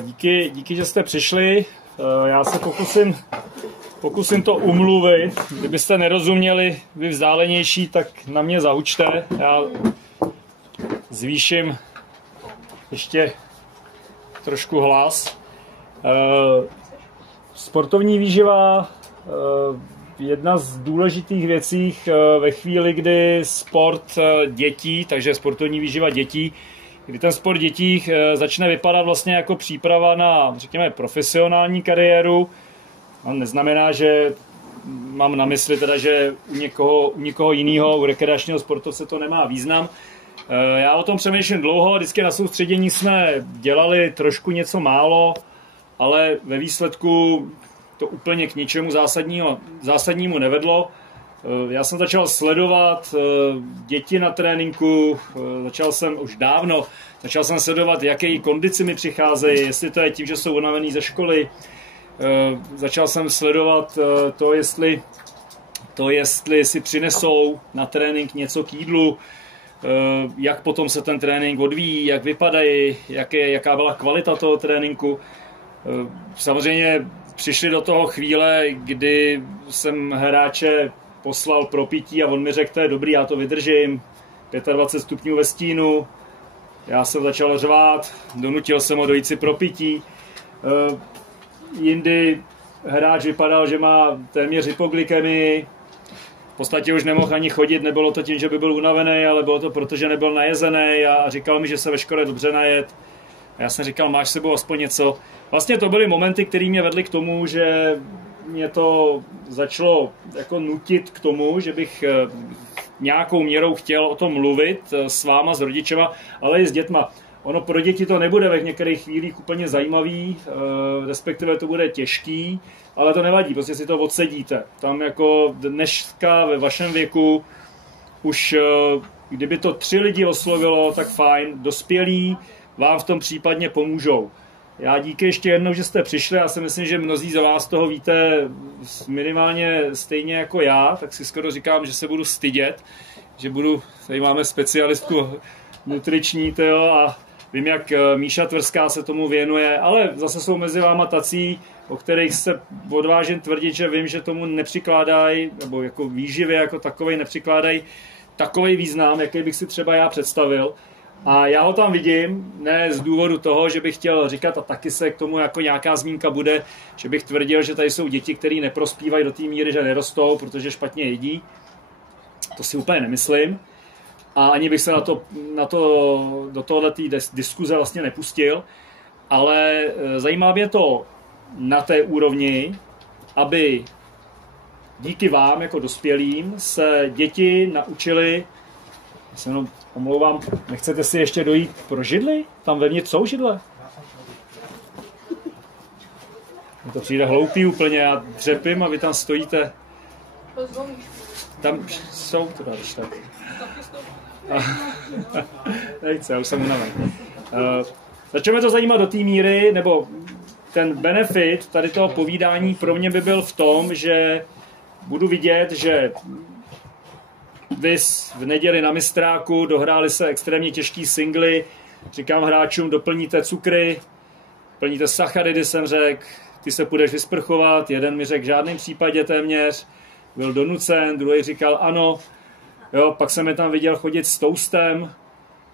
Díky, že jste přišli. Já se pokusím to umluvit. Kdybyste nerozuměli, vy vzdálenější, tak na mě zahučte. Já zvýším ještě trošku hlas. Sportovní výživa, jedna z důležitých věcí ve chvíli, kdy sport dětí, takže sportovní výživa dětí, kdy ten sport dětí začne vypadat vlastně jako příprava na, řekněme, profesionální kariéru. To neznamená, že mám na mysli teda, že u někoho jiného, u rekreačního sportovce to nemá význam. Já o tom přemýšlím dlouho, vždycky na soustředění jsme dělali trošku něco málo, ale ve výsledku to úplně k ničemu zásadnímu nevedlo. Já jsem začal sledovat děti na tréninku, začal jsem sledovat, jaké kondici mi přicházejí, jestli to je tím, že jsou unavený ze školy. Začal jsem sledovat jestli si přinesou na trénink něco k jídlu, jak potom se ten trénink odvíjí, jak vypadají, jaká byla kvalita toho tréninku. Samozřejmě přišli do toho chvíle, kdy jsem hráče poslal pro pití a on mi řekl, to je dobrý, já to vydržím, 25 stupňů ve stínu, já jsem začal řvát, donutil jsem ho dojít si pro pití. Jindy hráč vypadal, že má téměř hypoglykemii, v podstatě už nemohl ani chodit, nebylo to tím, že by byl unavený, ale bylo to proto, že nebyl najezený a říkal mi, že se ve škole dobře najet. A já jsem říkal, máš s sebou aspoň něco. Vlastně to byly momenty, které mě vedly k tomu, že mě to začalo jako nutit k tomu, že bych nějakou měrou chtěl o tom mluvit s váma, s rodičema, ale i s dětma. Ono pro děti to nebude ve některých chvílích úplně zajímavý, respektive to bude těžký, ale to nevadí, prostě si to odsedíte. Tam jako dneska ve vašem věku už, kdyby to 3 lidi oslovilo, tak fajn, dospělí vám v tom případně pomůžou. Já díky ještě jednou, že jste přišli, já si myslím, že mnozí z vás toho víte minimálně stejně jako já, tak si skoro říkám, že se budu stydět, že tady máme specialistku nutriční, a vím, jak Míša Tverská se tomu věnuje, ale zase jsou mezi váma tací, o kterých se odvážím tvrdit, že vím, že tomu nepřikládají, nebo jako výživě jako takovej nepřikládají takový význam, jaký bych si třeba já představil. A já ho tam vidím, ne z důvodu toho, že bych chtěl říkat, a taky se k tomu jako nějaká zmínka bude, že bych tvrdil, že tady jsou děti, které neprospívají do té míry, že nerostou, protože špatně jedí. To si úplně nemyslím. A ani bych se do tohoto diskuze vlastně nepustil. Ale zajímá mě to na té úrovni, aby díky vám jako dospělým se děti naučili. Já se jenom omlouvám, nechcete si ještě dojít pro židli? Tam vevnitř jsou židle? Mně to přijde hloupý úplně, já dřepím a vy tam stojíte. Tam jsou teda, když tak. Nechce, já už jsem unaven. Začneme to zajímat do té míry, nebo ten benefit tady toho povídání pro mě by byl v tom, že budu vidět, že vys v neděli na mistráku dohráli se extrémně těžký singly, říkám hráčům, doplníte cukry, plníte sacharidy, jsem řekl, ty se půjdeš vysprchovat, jeden mi řekl v žádném případě téměř, byl donucen, druhý říkal ano, jo, pak jsem je tam viděl chodit s toastem,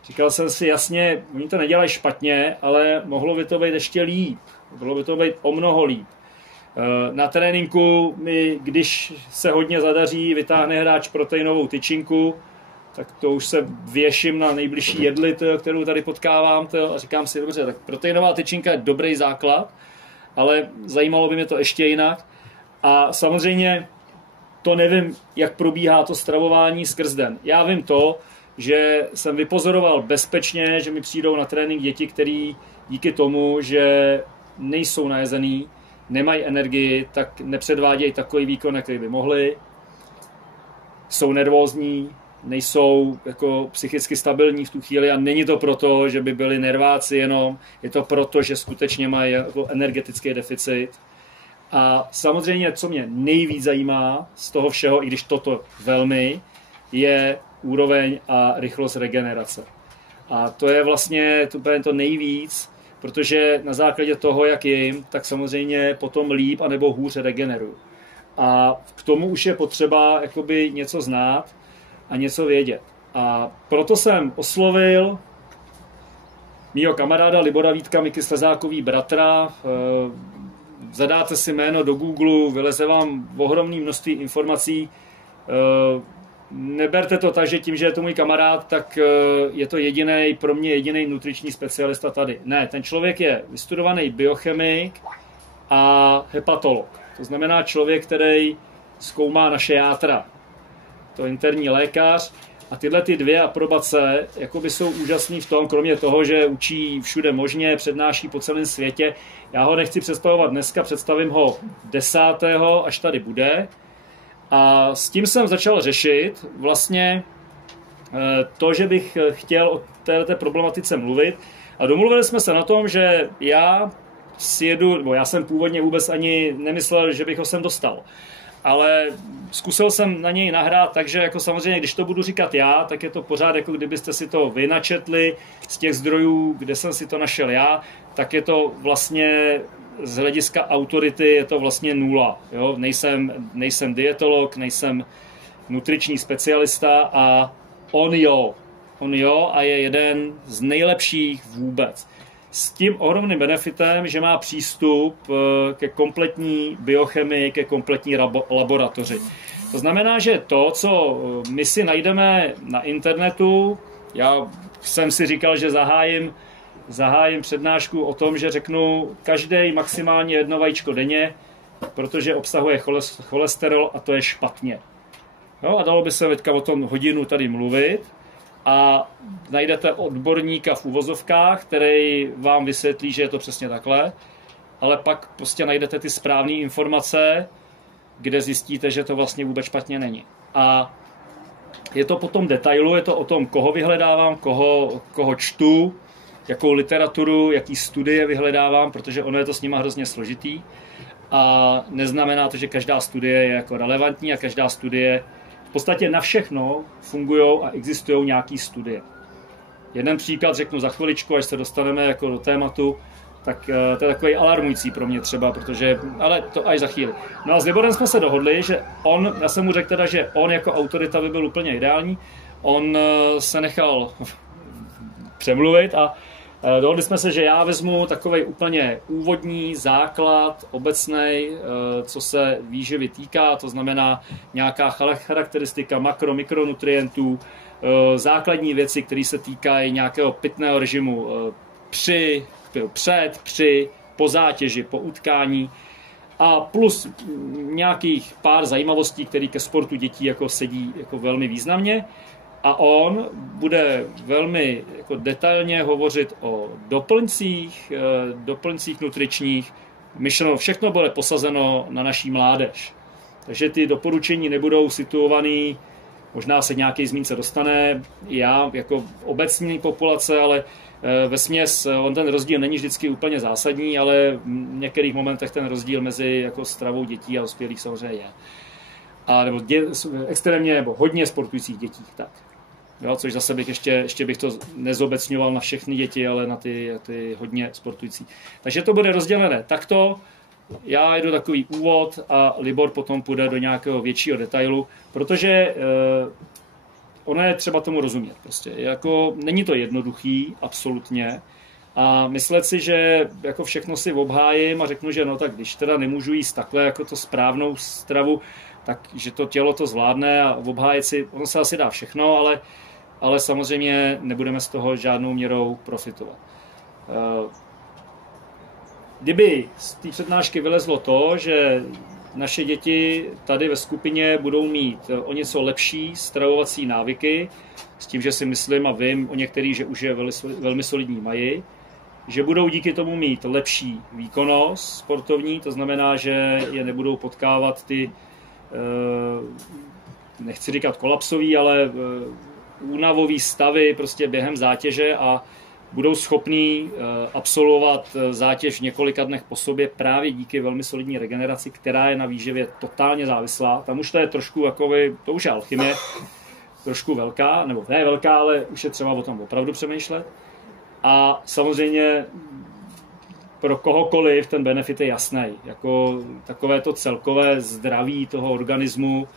říkal jsem si jasně, oni to nedělají špatně, ale mohlo by to být ještě líp, mohlo by to být o mnoho líp. Na tréninku mi, když se hodně zadaří, vytáhne hráč proteinovou tyčinku, tak to už se věším na nejbližší jedli, kterou tady potkávám, a říkám si, dobře, tak proteinová tyčinka je dobrý základ, ale zajímalo by mě to ještě jinak. A samozřejmě to nevím, jak probíhá to stravování skrz den. Já vím to, že jsem vypozoroval bezpečně, že mi přijdou na trénink děti, který díky tomu, že nejsou najezený, nemají energii, tak nepředvádějí takový výkon, jaký by mohli. Jsou nervózní, nejsou jako psychicky stabilní v tu chvíli a není to proto, že by byli nerváci jenom, je to proto, že skutečně mají jako energetický deficit. A samozřejmě, co mě nejvíc zajímá z toho všeho, i když toto velmi, je úroveň a rychlost regenerace. A to je vlastně to nejvíc, protože na základě toho, jak jim, tak samozřejmě potom líp anebo hůř regeneruju. A k tomu už je potřeba jakoby něco znát a něco vědět. A proto jsem oslovil mýho kamaráda Libora Vítka, Miky Slezákový bratra. Zadáte si jméno do Google, vyleze vám ohromné množství informací. Neberte to tak, že tím, že je to můj kamarád, tak je to pro mě jediný nutriční specialista tady. Ne, ten člověk je vystudovaný biochemik a hepatolog. To znamená člověk, který zkoumá naše játra. To je interní lékař. A tyhle ty dvě aprobace jakoby jsou úžasný v tom, kromě toho, že učí všude možně, přednáší po celém světě. Já ho nechci představovat dneska, představím ho 10. až tady bude. A s tím jsem začal řešit vlastně to, že bych chtěl o této problematice mluvit. A domluvili jsme se na tom, že já jsem původně vůbec ani nemyslel, že bych ho sem dostal. Ale zkusil jsem na něj nahrát, takže jako samozřejmě, když to budu říkat já, tak je to pořád, jako kdybyste si to vy načetli z těch zdrojů, kde jsem si to našel já, tak je to vlastně z hlediska autority je to vlastně nula. Jo? Nejsem dietolog, nejsem nutriční specialista a on jo a je jeden z nejlepších vůbec. S tím ohromným benefitem, že má přístup ke kompletní biochemii, ke kompletní laboratoři. To znamená, že to, co my si najdeme na internetu, já jsem si říkal, že zahájím přednášku o tom, že řeknu každý maximálně jedno vajíčko denně, protože obsahuje cholesterol a to je špatně. No a dalo by se teďka o tom hodinu tady mluvit a najdete odborníka v uvozovkách, který vám vysvětlí, že je to přesně takhle, ale pak prostě najdete ty správné informace, kde zjistíte, že to vlastně vůbec špatně není. A je to potom detailu, je to o tom, koho vyhledávám, koho čtu, jakou literaturu, jaký studie vyhledávám, protože ono je to s nima hrozně složitý. A neznamená to, že každá studie je jako relevantní a každá studie v podstatě na všechno fungují a existují nějaké studie. Jeden příklad řeknu za chviličku, až se dostaneme jako do tématu, tak to je takový alarmující pro mě třeba, ale to až za chvíli. No a s Liborem jsme se dohodli, že já jsem mu řekl teda, že on jako autorita by byl úplně ideální, on se nechal přemluvit a dohodli jsme se, že já vezmu takovej úplně úvodní základ, obecnej, co se výživy týká, to znamená nějaká charakteristika mikronutrientů, základní věci, které se týkají nějakého pitného režimu při, po zátěži, po utkání a plus nějakých pár zajímavostí, které ke sportu dětí jako sedí jako velmi významně. A on bude velmi jako detailně hovořit o doplňcích nutričních. Myšleno, všechno bude posazeno na naší mládež. Takže ty doporučení nebudou situovaný, možná se nějaký zmínce dostane, já jako obecní populace, ale vesměs on ten rozdíl není vždycky úplně zásadní, ale v některých momentech ten rozdíl mezi jako stravou dětí a dospělých samozřejmě je. A nebo extrémně nebo hodně sportujících dětí, tak. Jo, což zase bych ještě bych to nezobecňoval na všechny děti, ale na ty hodně sportující. Takže to bude rozdělené takto. Já jdu takový úvod a Libor potom půjde do nějakého většího detailu, protože ono je třeba tomu rozumět. Prostě. Jako, není to jednoduchý, absolutně. A myslet si, že jako všechno si obhájím a řeknu, že no tak když teda nemůžu jíst takhle jako to správnou stravu, tak že to tělo to zvládne a obhájit si, ono se asi dá všechno, ale samozřejmě nebudeme z toho žádnou měrou profitovat. Kdyby z té přednášky vylezlo to, že naše děti tady ve skupině budou mít o něco lepší stravovací návyky, s tím, že si myslím a vím o některých, že už je velmi solidní mají, že budou díky tomu mít lepší výkonnost sportovní, to znamená, že je nebudou potkávat ty, nechci říkat kolapsový, ale únavový stavy prostě během zátěže a budou schopní absolvovat zátěž v několika dnech po sobě právě díky velmi solidní regeneraci, která je na výživě totálně závislá. Tam už to je trošku to už je alchymie, trošku velká, nebo ne velká, ale už je třeba o tom opravdu přemýšlet. A samozřejmě pro kohokoliv ten benefit je jasný. Jako takové to celkové zdraví toho organismu,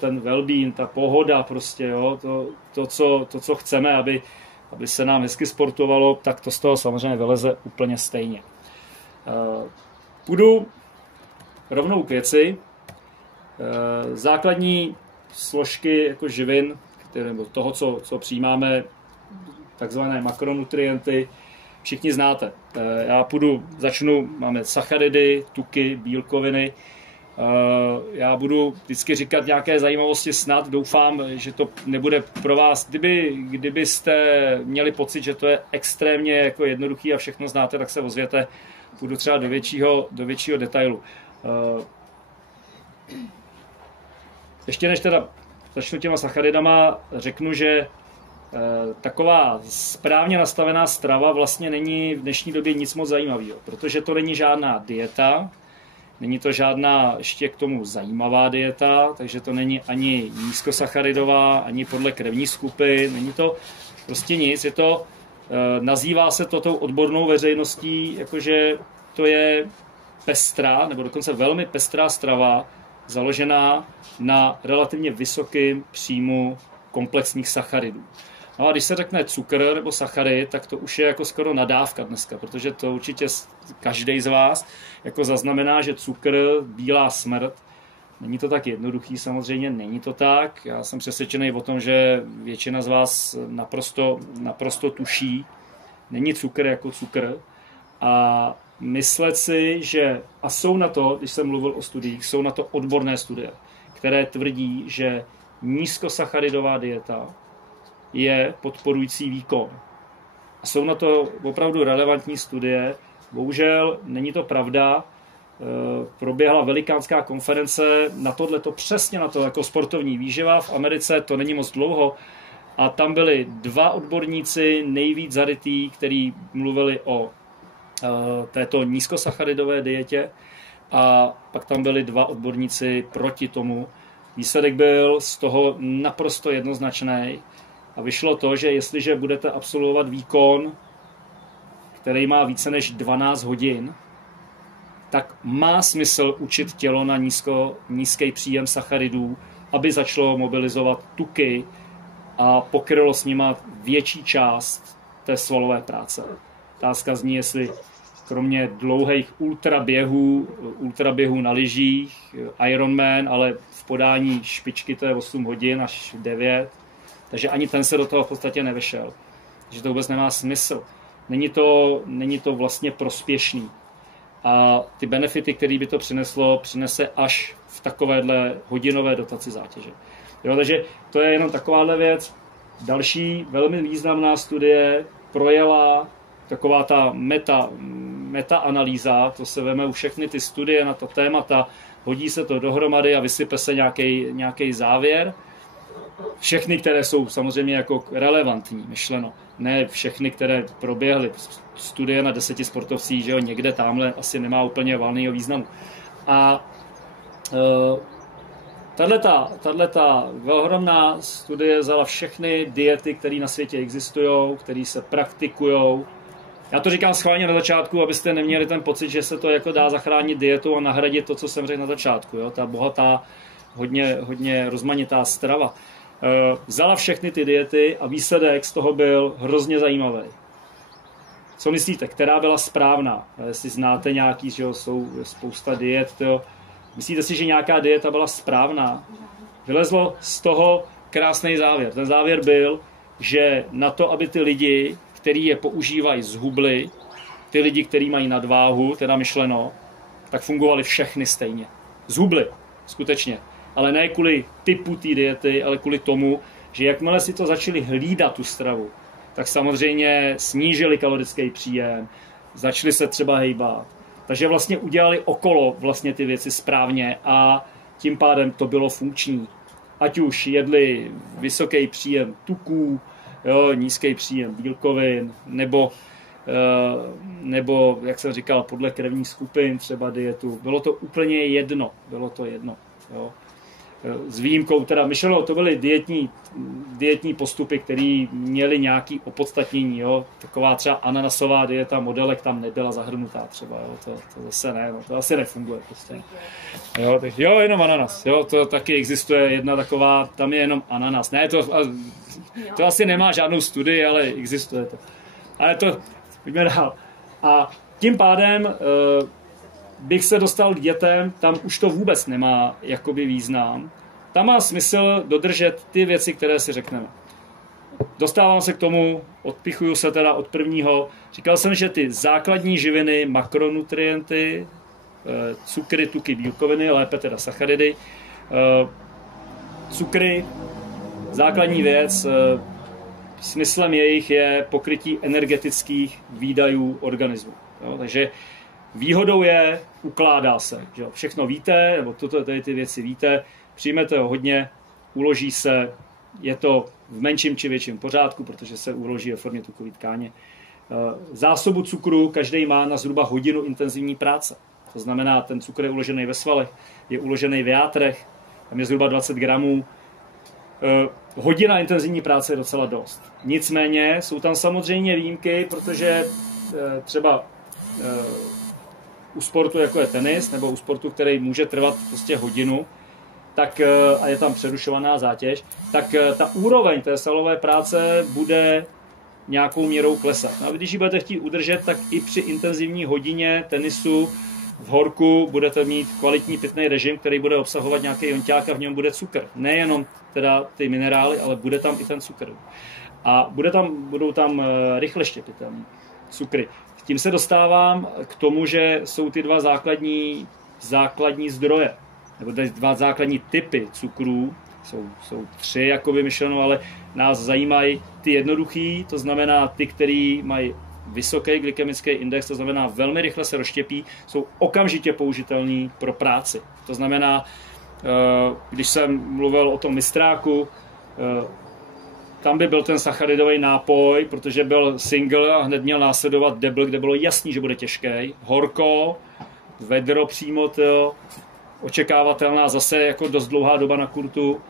ten well-being, ta pohoda prostě, jo, to, co chceme, aby se nám hezky sportovalo, tak to z toho samozřejmě vyleze úplně stejně. Půjdu rovnou k věci. Základní složky jako živin, nebo toho, co přijímáme, takzvané makronutrienty, všichni znáte. Začnu, máme sacharidy, tuky, bílkoviny. Já budu vždycky říkat nějaké zajímavosti, snad doufám, že to nebude pro vás. Kdybyste měli pocit, že to je extrémně jako jednoduchý a všechno znáte, tak se ozvěte. Půjdu třeba do většího detailu. Ještě než teda začnu těma sacharidama, řeknu, že taková správně nastavená strava vlastně není v dnešní době nic moc zajímavého, protože to není žádná dieta, není to žádná ještě k tomu zajímavá dieta, takže to není ani nízkosacharidová, ani podle krevní skupiny, není to prostě nic, nazývá se to tou odbornou veřejností, jakože to je pestrá, nebo dokonce velmi pestrá strava, založená na relativně vysokém příjmu komplexních sacharidů. No a když se řekne cukr nebo sacharid, tak to už je jako skoro nadávka dneska, protože to určitě každý z vás jako zaznamená, že cukr, bílá smrt. Není to tak jednoduchý, samozřejmě není to tak. Já jsem přesvědčený o tom, že většina z vás naprosto tuší. Není cukr jako cukr. A myslet si, že, a jsou na to, když jsem mluvil o studiích, jsou na to odborné studie, které tvrdí, že nízkosacharidová dieta je podporující výkon. A jsou na to opravdu relevantní studie. Bohužel není to pravda. Proběhla velikánská konference na tohleto, přesně na to, jako sportovní výživa v Americe, to není moc dlouho. A tam byli dva odborníci, nejvíc zarytý, kteří mluvili o této nízkosacharidové dietě. A pak tam byli dva odborníci proti tomu. Výsledek byl z toho naprosto jednoznačný. A vyšlo to, že jestliže budete absolvovat výkon, který má více než 12 hodin, tak má smysl učit tělo na nízký příjem sacharidů, aby začalo mobilizovat tuky a pokrylo s nima větší část té svalové práce. Otázka zní, jestli kromě dlouhých ultraběhů na lyžích, Ironman, ale v podání špičky to je 8 hodin až 9, takže ani ten se do toho v podstatě nevešel. Takže to vůbec nemá smysl. Není to vlastně prospěšný. A ty benefity, které by to přineslo, přinese až v takovéhle hodinové dotaci zátěže. Jo, takže to je jenom takováhle věc. Další velmi významná studie projela taková ta meta-analýza, to se veme u všechny ty studie na ta témata, hodí se to dohromady a vysype se nějaký závěr. Všechny, které jsou samozřejmě jako relevantní, myšleno. Ne všechny, které proběhly. Studie na 10 sportovcích, že jo, někde tamhle asi nemá úplně valného významu. A tato velhromná studie vzala všechny diety, které na světě existují, které se praktikují. Já to říkám schválně na začátku, abyste neměli ten pocit, že se to jako dá zachránit dietou a nahradit to, co jsem řekl na začátku. Jo? Ta bohatá, hodně rozmanitá strava. Vzala všechny ty diety a výsledek z toho byl hrozně zajímavý. Co myslíte, která byla správná? Jestli znáte nějaký, že jsou spousta diet, jo. Myslíte si, že nějaká dieta byla správná? Vylezlo z toho krásný závěr. Ten závěr byl, že na to, aby ty lidi, kteří je používají, zhubli, ty lidi, kteří mají nadváhu, teda myšleno, tak fungovaly všechny stejně. Zhubli, skutečně. Ale ne kvůli typu té diety, ale kvůli tomu, že jakmile si to začali hlídat tu stravu, tak samozřejmě snížili kalorický příjem, začali se třeba hejbat. Takže vlastně udělali okolo vlastně ty věci správně a tím pádem to bylo funkční. Ať už jedli vysoký příjem tuků, jo, nízký příjem bílkovin, nebo, jak jsem říkal, podle krevních skupin třeba dietu. Bylo to úplně jedno. Jo. S výjimkou teda myšleno, to byly dietní postupy, které měly nějaké opodstatnění. Jo? Taková třeba ananasová dieta modelek tam nebyla zahrnutá třeba. Jo? To zase ne, no, to asi nefunguje. Prostě. Jo, jenom ananas. Jo? To taky existuje jedna taková, tam je jenom ananas. Ne, to asi nemá žádnou studii, ale existuje to. Ale to, pojďme dál. A tím pádem bych se dostal k dětem, tam už to vůbec nemá jakoby význam. Tam má smysl dodržet ty věci, které si řekneme. Dostávám se k tomu, odpichuju se teda od prvního. Říkal jsem, že ty základní živiny, makronutrienty, cukry, tuky, bílkoviny, lépe teda sacharidy, cukry, základní věc, smyslem jejich je pokrytí energetických výdajů organismu. Jo, takže výhodou je, ukládá se. Že všechno víte, nebo tady ty věci víte, přijmete ho hodně, uloží se, je to v menším či větším pořádku, protože se uloží ve formě tukové tkáně. Zásobu cukru každý má na zhruba hodinu intenzivní práce. To znamená, ten cukr je uložený ve svalech, je uložený v játrech, tam je zhruba 20 gramů. Hodina intenzivní práce je docela dost. Nicméně jsou tam samozřejmě výjimky, protože třeba u sportu, jako je tenis, nebo u sportu, který může trvat prostě hodinu, tak, a je tam přerušovaná zátěž, tak ta úroveň té svalové práce bude nějakou měrou klesat. A když ji budete chtít udržet, tak i při intenzivní hodině tenisu v horku budete mít kvalitní pitný režim, který bude obsahovat nějaký jonťák a v něm bude cukr. Nejenom teda ty minerály, ale bude tam i ten cukr. A budou tam rychle štěpitelné cukry. Tím se dostávám k tomu, že jsou ty dva základní zdroje, nebo dva základní typy cukrů, jsou tři, jakoby myšleno, ale nás zajímají ty jednoduchý, to znamená ty, který mají vysoký glykemický index, to znamená velmi rychle se rozštěpí, jsou okamžitě použitelný pro práci. To znamená, když jsem mluvil o tom mistráku, tam by byl ten sacharidový nápoj, protože byl single a hned měl následovat double, kde bylo jasný, že bude těžký. Horko, vedro přímo, očekávatelná zase jako dost dlouhá doba na kurtu.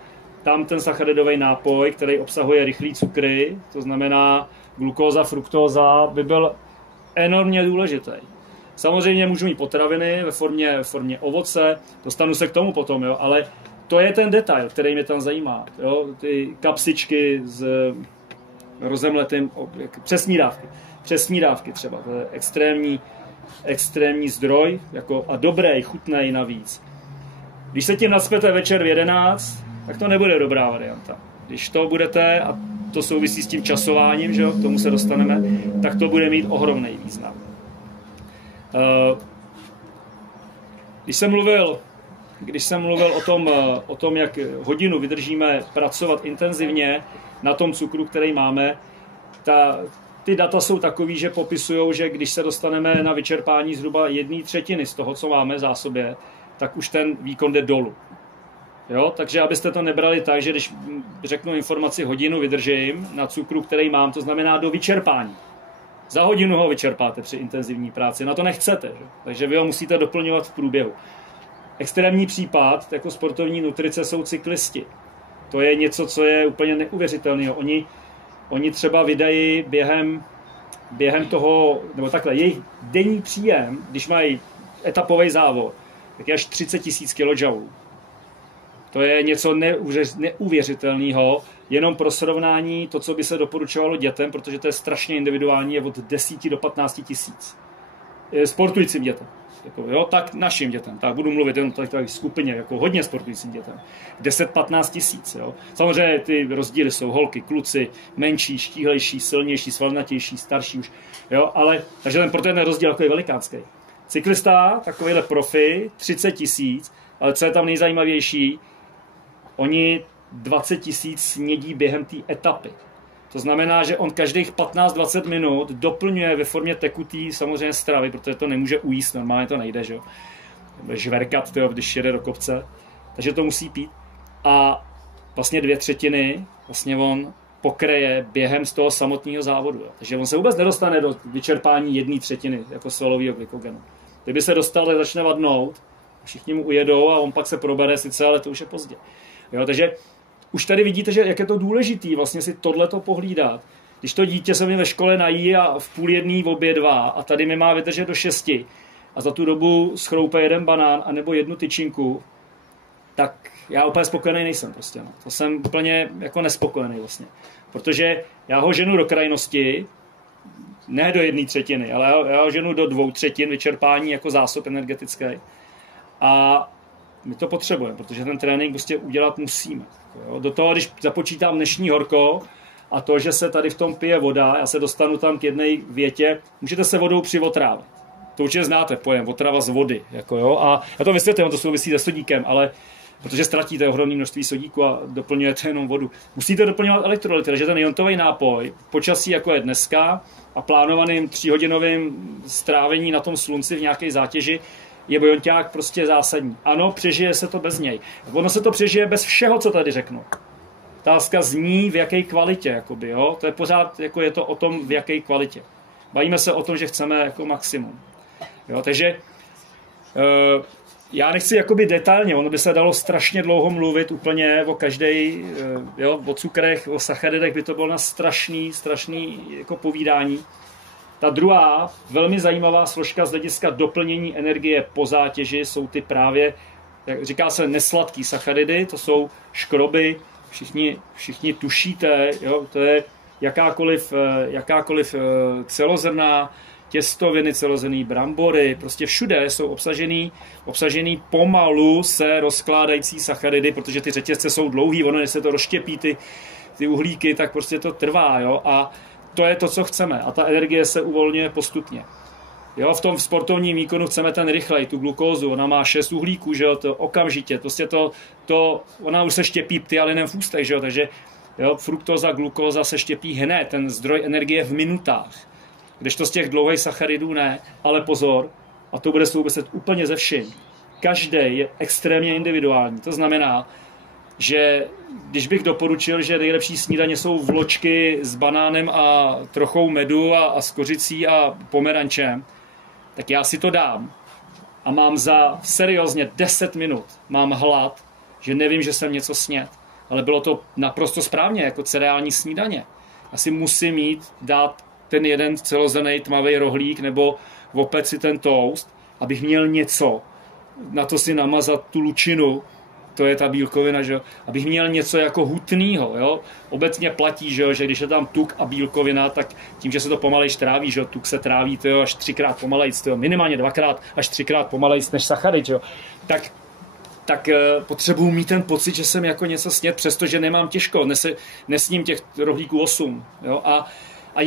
Tam ten sacharidový nápoj, který obsahuje rychlý cukry, to znamená glukóza, fruktóza, by byl enormně důležitý. Samozřejmě můžu mít potraviny ve formě ovoce, dostanu se k tomu potom, jo, ale to je ten detail, který mě tam zajímá. Jo? Ty kapsičky s rozemletým, přesní dávky třeba, to je extrémní zdroj jako, a dobrý, chutnej navíc. Když se tím nacpete večer v 11, tak to nebude dobrá varianta. Když to budete, a to souvisí s tím časováním, že jo, k tomu se dostaneme, tak to bude mít ohromný význam. Když jsem mluvil o tom, jak hodinu vydržíme pracovat intenzivně na tom cukru, který máme, ty data jsou takový, že popisují, že když se dostaneme na vyčerpání zhruba 1/3 z toho, co máme v zásobě, tak už ten výkon jde dolů. Jo? Takže abyste to nebrali tak, že když řeknu informaci hodinu vydržím na cukru, který mám, to znamená do vyčerpání. Za hodinu ho vyčerpáte při intenzivní práci, na to nechcete, že? Takže vy ho musíte doplňovat v průběhu. Extrémní případ, jako sportovní nutrice, jsou cyklisti. To je něco, co je úplně neuvěřitelného. Oni třeba vydají během toho, nebo takhle, jejich denní příjem, když mají etapový závod, tak je až 30 000 kJ. To je něco neuvěřitelného, jenom pro srovnání to, co by se doporučovalo dětem, protože to je strašně individuální, je od 10 do 15 tisíc. Sportujícím dětem. Jako, jo, tak našim dětem. Tak budu mluvit jen tak skupině, jako hodně sportujícím dětem. 10-15 tisíc. Jo. Samozřejmě ty rozdíly jsou holky, kluci, menší, štíhlejší, silnější, svalnatější, starší už. Jo, ale, takže proto ten rozdíl jako je velikánský. Cyklista, takovýhle profi, 30 000, ale co je tam nejzajímavější, oni 20 000 snědí během té etapy. To znamená, že on každých 15-20 minut doplňuje ve formě tekutý samozřejmě stravy, protože to nemůže ujíst, normálně to nejde, že jo. Žverkat, když jede do kopce. Takže to musí pít. A vlastně 2/3 vlastně on pokryje během z toho samotného závodu. Jo. Takže on se vůbec nedostane do vyčerpání 1/3 jako svalového glykogenu. Kdyby se dostal, tak začne vadnout Všichni mu ujedou a on pak se probere sice, ale to už je pozdě. Jo, takže už tady vidíte, že jak je to důležitý vlastně si tohleto pohlídat. Když to dítě se mi ve škole nají a v 12:30 obědvá a tady mi má vydržet do 6 a za tu dobu schroupe jeden banán anebo jednu tyčinku, tak já úplně spokojený nejsem prostě. No. To jsem úplně jako nespokojený vlastně. Protože já ho ženu do krajnosti, ne do 1/3, ale já ho ženu do 2/3 vyčerpání jako zásob energetické. A my to potřebujeme, protože ten trénink prostě udělat musíme. Jo. Do toho, když započítám dnešní horko a to, že se tady v tom pije voda, já se dostanu tam k jedné větě, můžete se vodou přivotrávat. To určitě znáte pojem, otrava z vody. Jako jo. A já to vysvětlím, to souvisí se sodíkem, ale protože ztratíte ohromné množství sodíku a doplňujete jenom vodu. Musíte doplňovat elektrolyty, takže ten iontový nápoj, počasí jako je dneska a plánovaným 3hodinovým strávení na tom slunci v nějaké zátěži, je bojonťák prostě zásadní. Ano, přežije se to bez něj. Ono se to přežije bez všeho, co tady řeknu. Otázka zní, v jaké kvalitě, jakoby, jo? To je pořád, jako je to o tom, v jaké kvalitě. Bavíme se o tom, že chceme jako maximum. Jo, takže já nechci jakoby detailně, ono by se dalo strašně dlouho mluvit úplně o každej, jo, o cukrech, o sacharidech by to bylo na strašný jako povídání. Ta druhá, velmi zajímavá složka z hlediska doplnění energie po zátěži jsou ty právě, jak říká se, nesladký sacharidy, to jsou škroby, všichni tušíte, jo, to je jakákoliv celozrnná, těstoviny, celozrnný brambory, prostě všude jsou obsažený pomalu se rozkládající sacharidy, protože ty řetězce jsou dlouhý, ono, když se to rozštěpí ty uhlíky, tak prostě to trvá, jo, a to je to, co chceme a ta energie se uvolňuje postupně. Jo, v tom sportovním výkonu chceme ten rychlej, tu glukózu, ona má 6 uhlíků, že jo, to okamžitě, prostě ona už se štěpí ptyalinem v ústech, že jo, takže jo, fruktóza, glukóza se štěpí hned, ten zdroj energie v minutách. Kdežto z těch dlouhých sacharidů ne, ale pozor, a to bude souviset úplně ze vším. Každý je extrémně individuální. To znamená, že když bych doporučil, že nejlepší snídaně jsou vločky s banánem a trochou medu a s kořicí a pomerančem, tak já si to dám a mám za seriózně 10 minut, mám hlad, že nevím, že jsem něco snědl. Ale bylo to naprosto správně, jako cereální snídaně. Asi musím dát ten jeden celozrnný tmavý rohlík nebo opět si ten toast, abych měl něco, na to si namazat tu lučinu, to je ta bílkovina, že? Abych měl něco jako hutnýho. Jo? Obecně platí, že když je tam tuk a bílkovina, tak tím, že se to pomalejš tráví, že? Tuk se tráví až 3x pomalejc, minimálně 2x až 3x pomalejc než sacharid, že? Tak potřebuji mít ten pocit, že jsem jako něco snědl, přestože nemám těžko, nesním těch rohlíků 8. Jo? A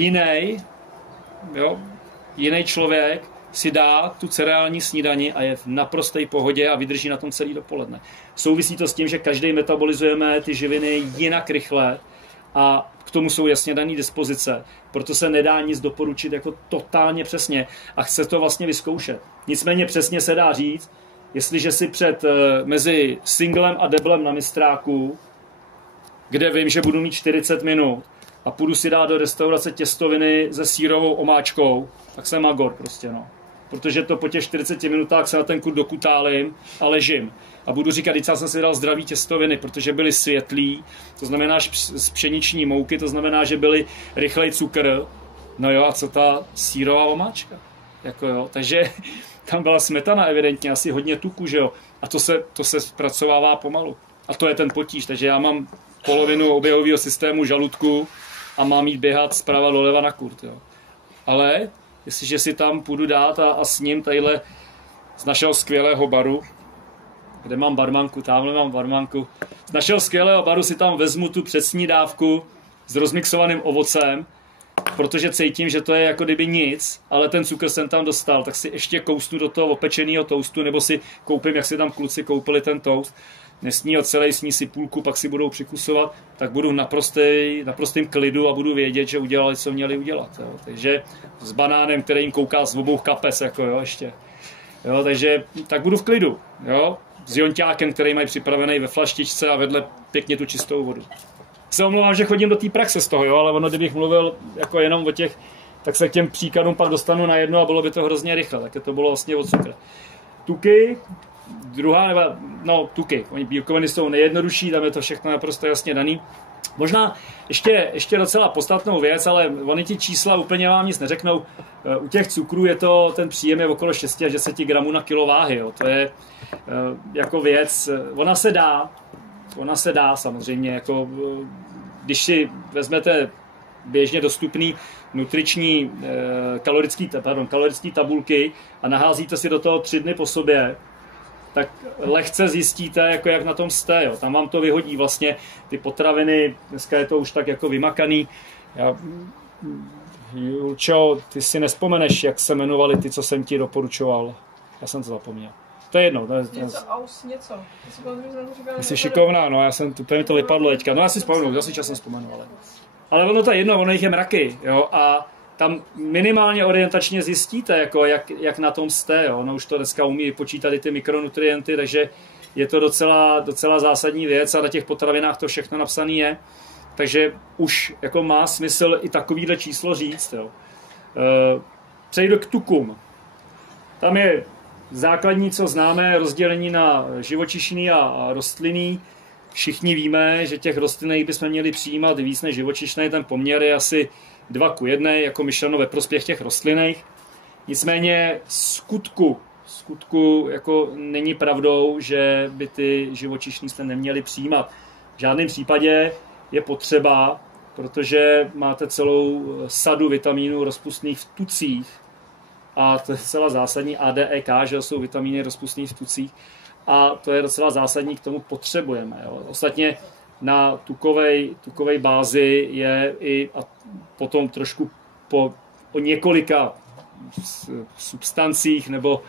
jiný člověk si dá tu cereální snídani a je v naprosté pohodě a vydrží na tom celý dopoledne. Souvisí to s tím, že každý metabolizujeme ty živiny jinak rychle a k tomu jsou jasně dané dispozice. Proto se nedá nic doporučit jako totálně přesně a chce to vlastně vyzkoušet. Nicméně přesně se dá říct, jestliže si mezi singlem a deblem na mistráku, kde vím, že budu mít 40 minut a půjdu si dát do restaurace těstoviny se sýrovou omáčkou, tak jsem magor prostě, no. Protože to po těch 40 minutách se na ten kut dokutálím a ležím. A budu říkat, když jsem si dal zdravý těstoviny, protože byly světlý, to znamená z pšeniční mouky, to znamená, že byly rychlej cukr. No jo, a co ta sýrová omáčka? Jako jo, takže tam byla smetana evidentně, asi hodně tuku, že jo. A to se zpracovává pomalu. A to je ten potíž, takže já mám polovinu oběhového systému žaludku a mám jít běhat zprava doleva na kurt, jo. Ale jestliže si tam půjdu dát a s ním tadyhle z našeho skvělého baru, kde mám barmanku, tamhle mám barmanku, z našeho skvělého baru si tam vezmu tu předsnídávku s rozmixovaným ovocem, protože cítím, že to je jako kdyby nic, ale ten cukr jsem tam dostal, tak si ještě kousnu do toho opečeného toastu, nebo si koupím, jak si tam kluci koupili ten toast, nesní ho celý, sní si půlku, pak si budou přikusovat, tak budu v naprostém klidu a budu vědět, že udělali, co měli udělat. Jo. Takže s banánem, který jim kouká z obou kapes, jako jo, ještě. Jo, takže tak budu v klidu. Jo. S jonťákem, který mají připravený ve flaštičce a vedle pěkně tu čistou vodu. Se omlouvám, že chodím do té praxe z toho, jo, ale ono, kdybych mluvil jako jenom o těch, tak se k těm příkladům pak dostanu na jedno a bylo by to hrozně rychle, tak to bylo vlastně o cukr. Tuky, druhá, no tuky, oni bílkoviny jsou nejjednodušší, tam je to všechno naprosto jasně daný. Možná ještě docela podstatnou věc, ale oni ti čísla úplně vám nic neřeknou. U těch cukrů je to, ten příjem je okolo 6 až 10 gramů na kilo váhy. Jo. To je jako věc, ona se dá samozřejmě, jako, když si vezmete běžně dostupný nutriční kalorické tabulky a naházíte si do toho 3 dny po sobě, tak lehce zjistíte, jako jak na tom jste. Jo. Tam vám to vyhodí vlastně ty potraviny, dneska je to už tak jako vymakaný. Julčo, ty si nespomeneš, jak se jmenovali ty, co jsem ti doporučoval. Já jsem to zapomněl. To je jedno. Něco. Jsi šikovná, no, já jsem, úplně mi to vypadlo teďka. No já si vzpomenu, zase čas jsem vzpomenu. Ale ono to je jedno, ono jich je mraky, jo, a tam minimálně orientačně zjistíte, jako jak na tom jste. Jo. Ono už to dneska umí počítat i ty mikronutrienty, takže je to docela zásadní věc a na těch potravinách to všechno napsané je. Takže už jako má smysl i takovýhle číslo říct. Jo. Přejdu k tukům. Tam je základní, co známe, rozdělení na živočišný a rostlinný. Všichni víme, že těch rostlinných bychom měli přijímat víc než živočišné. Ten poměr je asi 2:1, jako myšleno ve prospěch těch rostlinných. Nicméně skutku jako není pravdou, že by ty živočišní jste neměli přijímat. V žádném případě je potřeba, protože máte celou sadu vitamínů rozpustných v tucích. A to je docela zásadní, A, D, E, K, že jsou vitamíny rozpustné v tucích. A to je docela zásadní, k tomu potřebujeme. Jo. Ostatně na tukové bázi je i a potom trošku o několika substancích nebo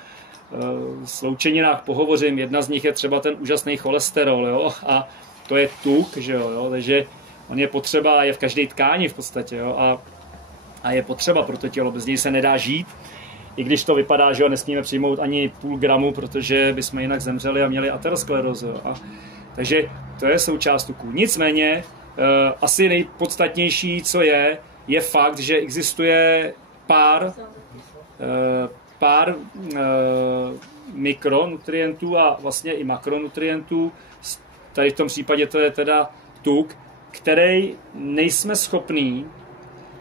sloučeninách pohovořím. Jedna z nich je třeba ten úžasný cholesterol, jo, a to je tuk, že jo, takže on je potřeba, je v každé tkáni v podstatě, jo, a je potřeba pro to tělo, bez něj se nedá žít. I když to vypadá, že ho nesmíme přijmout ani půl gramu, protože bychom jinak zemřeli a měli aterosklerózu. Takže to je součást tuků. Nicméně asi nejpodstatnější, co je fakt, že existuje pár mikronutrientů a vlastně i makronutrientů. Tady v tom případě to je teda tuk, který nejsme schopní,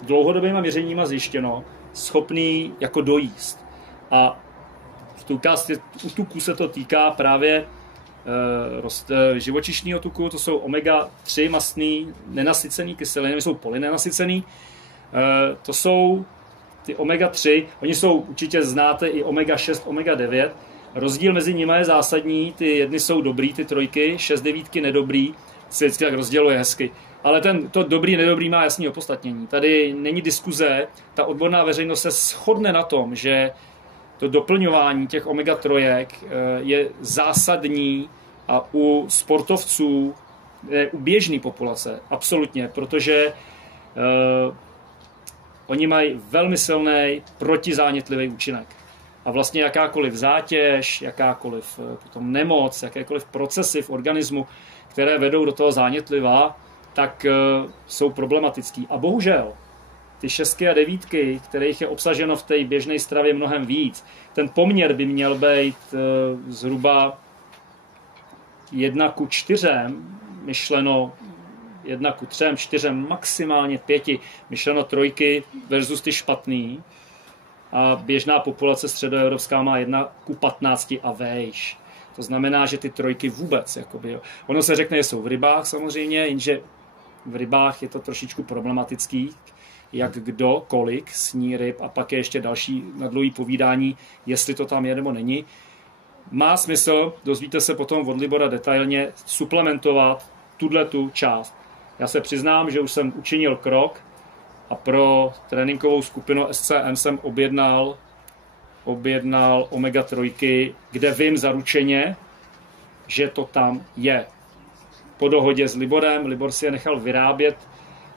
dlouhodobýma měřeníma zjištěno, schopný jako dojíst. A u tuku se to týká právě živočišného tuku, to jsou omega-3 mastný nenasycený kyseliny, jsou polynenasycený. To jsou ty omega-3, oni jsou, určitě znáte i omega-6, omega-9. Rozdíl mezi nimi je zásadní, ty jedny jsou dobrý, ty trojky, 6, 9 nedobrý, se vždycky tak rozděluje hezky. Ale to dobrý, nedobrý má jasný opodstatnění. Tady není diskuze, ta odborná veřejnost se shodne na tom, že to doplňování těch omega-3 je zásadní a u sportovců, u běžné populace, absolutně, protože oni mají velmi silný protizánětlivý účinek. A vlastně jakákoliv zátěž, jakákoliv potom nemoc, jakékoliv procesy v organismu, které vedou do toho zánětliva, tak jsou problematický. A bohužel, ty 6 a 9, kterých je obsaženo v té běžné stravě mnohem víc, ten poměr by měl být zhruba 1:4, myšleno 1:3, 4, maximálně 5, myšleno 3 versus ty špatný. A běžná populace středoevropská má 1:15 a vejš. To znamená, že ty 3 vůbec, jakoby, jo. Ono se řekne, že jsou v rybách samozřejmě, jenže v rybách je to trošičku problematický, jak kdo, kolik sní ryb a pak je ještě další na dlouhý povídání, jestli to tam je nebo není. Má smysl, dozvíte se potom od Libora detailně, suplementovat tu část. Já se přiznám, že už jsem učinil krok a pro tréninkovou skupinu SCM jsem objednal omega-3, kde vím zaručeně, že to tam je. Po dohodě s Liborem, Libor si je nechal vyrábět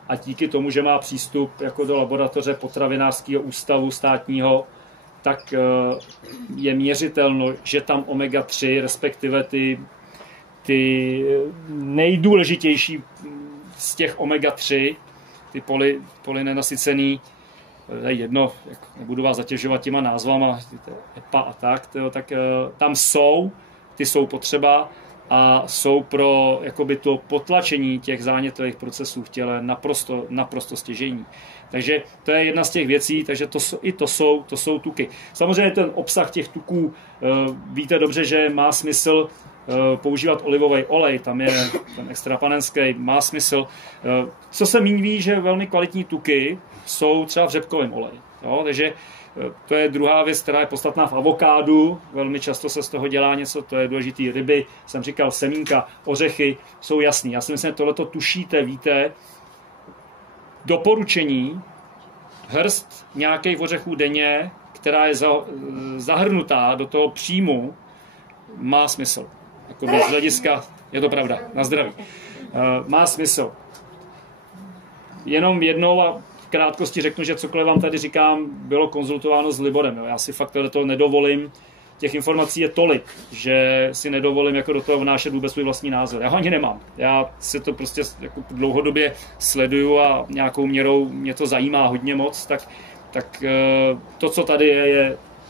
a díky tomu, že má přístup jako do laboratoře potravinářského ústavu státního, tak je měřitelno, že tam omega-3, respektive ty nejdůležitější z těch omega-3, ty polynenasycený, jedno, nebudu vás zatěžovat těma názvama, EPA a tak tam jsou, ty jsou potřeba a jsou pro jakoby to potlačení těch zánětlových procesů v těle naprosto stěžejní. Takže to je jedna z těch věcí, takže to jsou tuky. Samozřejmě ten obsah těch tuků, víte dobře, že má smysl používat olivový olej, tam je ten extra panenský, má smysl. Co se míň ví, že velmi kvalitní tuky jsou třeba v řepkovém oleji. Jo? Takže to je druhá věc, která je podstatná v avokádu. Velmi často se z toho dělá něco, to je důležitý. Ryby, jsem říkal, semínka, ořechy jsou jasný. Já si myslím, že tohleto tušíte, víte. Doporučení hrst nějakých ořechů denně, která je zahrnutá do toho příjmu, má smysl. Jako z hlediska, je to pravda, na zdraví. Má smysl. Jenom jednou a v krátkosti řeknu, že cokoliv vám tady říkám, bylo konzultováno s Liborem. Jo. Já si fakt to nedovolím. Těch informací je tolik, že si nedovolím jako do toho vnášet vůbec svůj vlastní názor. Já ho ani nemám. Já si to prostě jako dlouhodobě sleduju a nějakou měrou mě to zajímá hodně moc, tak to, co tady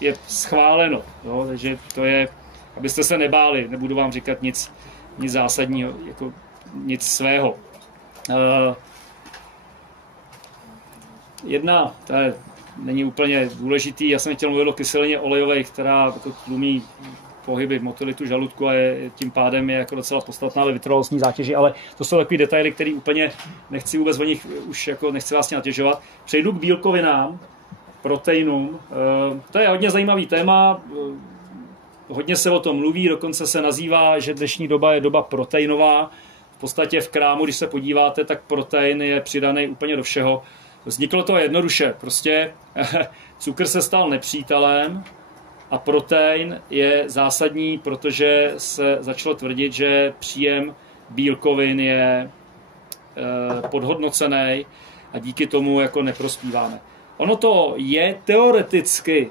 je schváleno. Jo. Takže to je, abyste se nebáli, nebudu vám říkat nic zásadního, jako nic svého. Jedna, to není úplně důležitý, já jsem chtěl mluvit o kyselině olejové, která jako tlumí pohyby, motilitu žaludku a tím pádem je jako docela podstatná ve vytrvalostní zátěži, ale to jsou takové detaily, které úplně nechci vůbec o nich, už jako nechci vás natěžovat. Přejdu k bílkovinám, proteinům, to je hodně zajímavý téma, hodně se o tom mluví, dokonce se nazývá, že dnešní doba je doba proteinová. V podstatě v krámu, když se podíváte, tak protein je přidaný úplně do všeho. Vzniklo to jednoduše, prostě cukr se stal nepřítelem a protein je zásadní, protože se začalo tvrdit, že příjem bílkovin je podhodnocený a díky tomu jako neprospíváme. Ono to je teoreticky,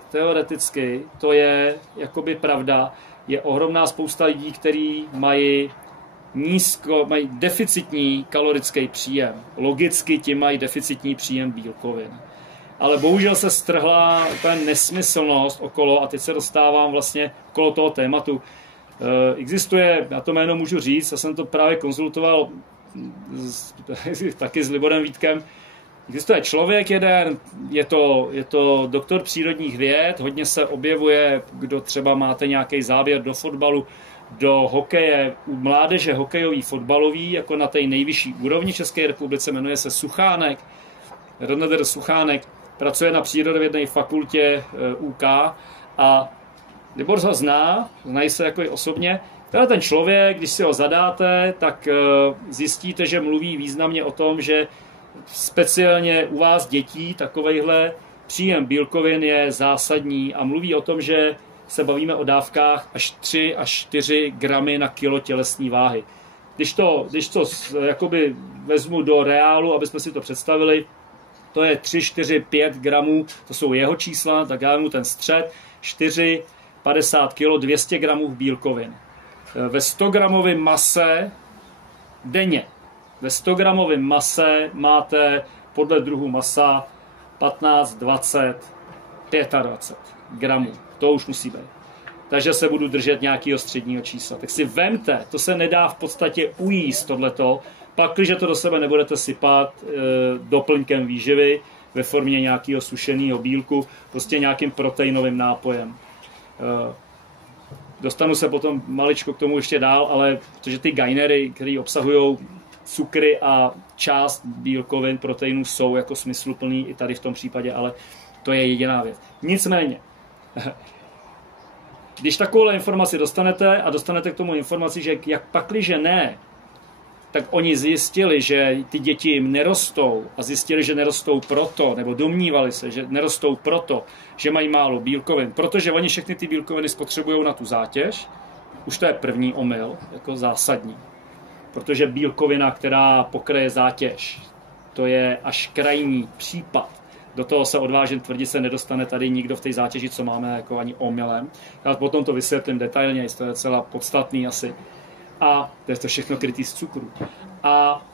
to je jakoby pravda, je ohromná spousta lidí, kteří mají deficitní kalorický příjem. Logicky ti mají deficitní příjem bílkovin. Ale bohužel se strhla ta nesmyslnost okolo, a teď se dostávám vlastně okolo toho tématu. Existuje, já to jméno můžu říct, já jsem to právě konzultoval taky s Liborem Vítkem. Existuje člověk jeden, je to doktor přírodních věd, hodně se objevuje, kdo třeba máte nějaký záběr do fotbalu, do hokeje, u mládeže hokejový, fotbalový, jako na té nejvyšší úrovni České republice, jmenuje se Suchánek, Ronald Suchánek, pracuje na přírodovědné fakultě UK a Libor ho znají se jako i osobně. Ten člověk, když si ho zadáte, tak zjistíte, že mluví významně o tom, že speciálně u vás dětí takovejhle příjem bílkovin je zásadní a mluví o tom, že se bavíme o dávkách až 3 až 4 gramy na kilo tělesní váhy. Když to jakoby vezmu do reálu, aby jsme si to představili, to je 3, 4, 5 gramů, to jsou jeho čísla, tak já mu ten střed, 4, 50 kilo, 200 gramů bílkovin. Ve 100 gramovém mase denně. Ve 100 gramovém mase máte podle druhu masa 15, 20, 25 gramů. To už musí být. Takže se budu držet nějakého středního čísla. Tak si vemte, to se nedá v podstatě ujíst tohleto, pak, když to do sebe nebudete sypat doplňkem výživy ve formě nějakého sušeného bílku, prostě nějakým proteinovým nápojem. Dostanu se potom maličko k tomu ještě dál, ale protože ty gainery, které obsahují cukry a část bílkovin, proteinů, jsou jako smysluplný i tady v tom případě, ale to je jediná věc. Nicméně, když takovou informaci dostanete a dostanete k tomu informaci, že jak pakliže ne, tak oni zjistili, že ty děti jim nerostou a zjistili, že nerostou proto, nebo domnívali se, že nerostou proto, že mají málo bílkovin, protože oni všechny ty bílkoviny spotřebují na tu zátěž, už to je první omyl, jako zásadní. Protože bílkovina, která pokryje zátěž, to je až krajní případ. Do toho se odvážím tvrdit, se nedostane tady nikdo v té zátěži, co máme jako ani omylem. Já potom to vysvětlím detailně, to je celá podstatný asi. A to je to všechno krytý z cukru. A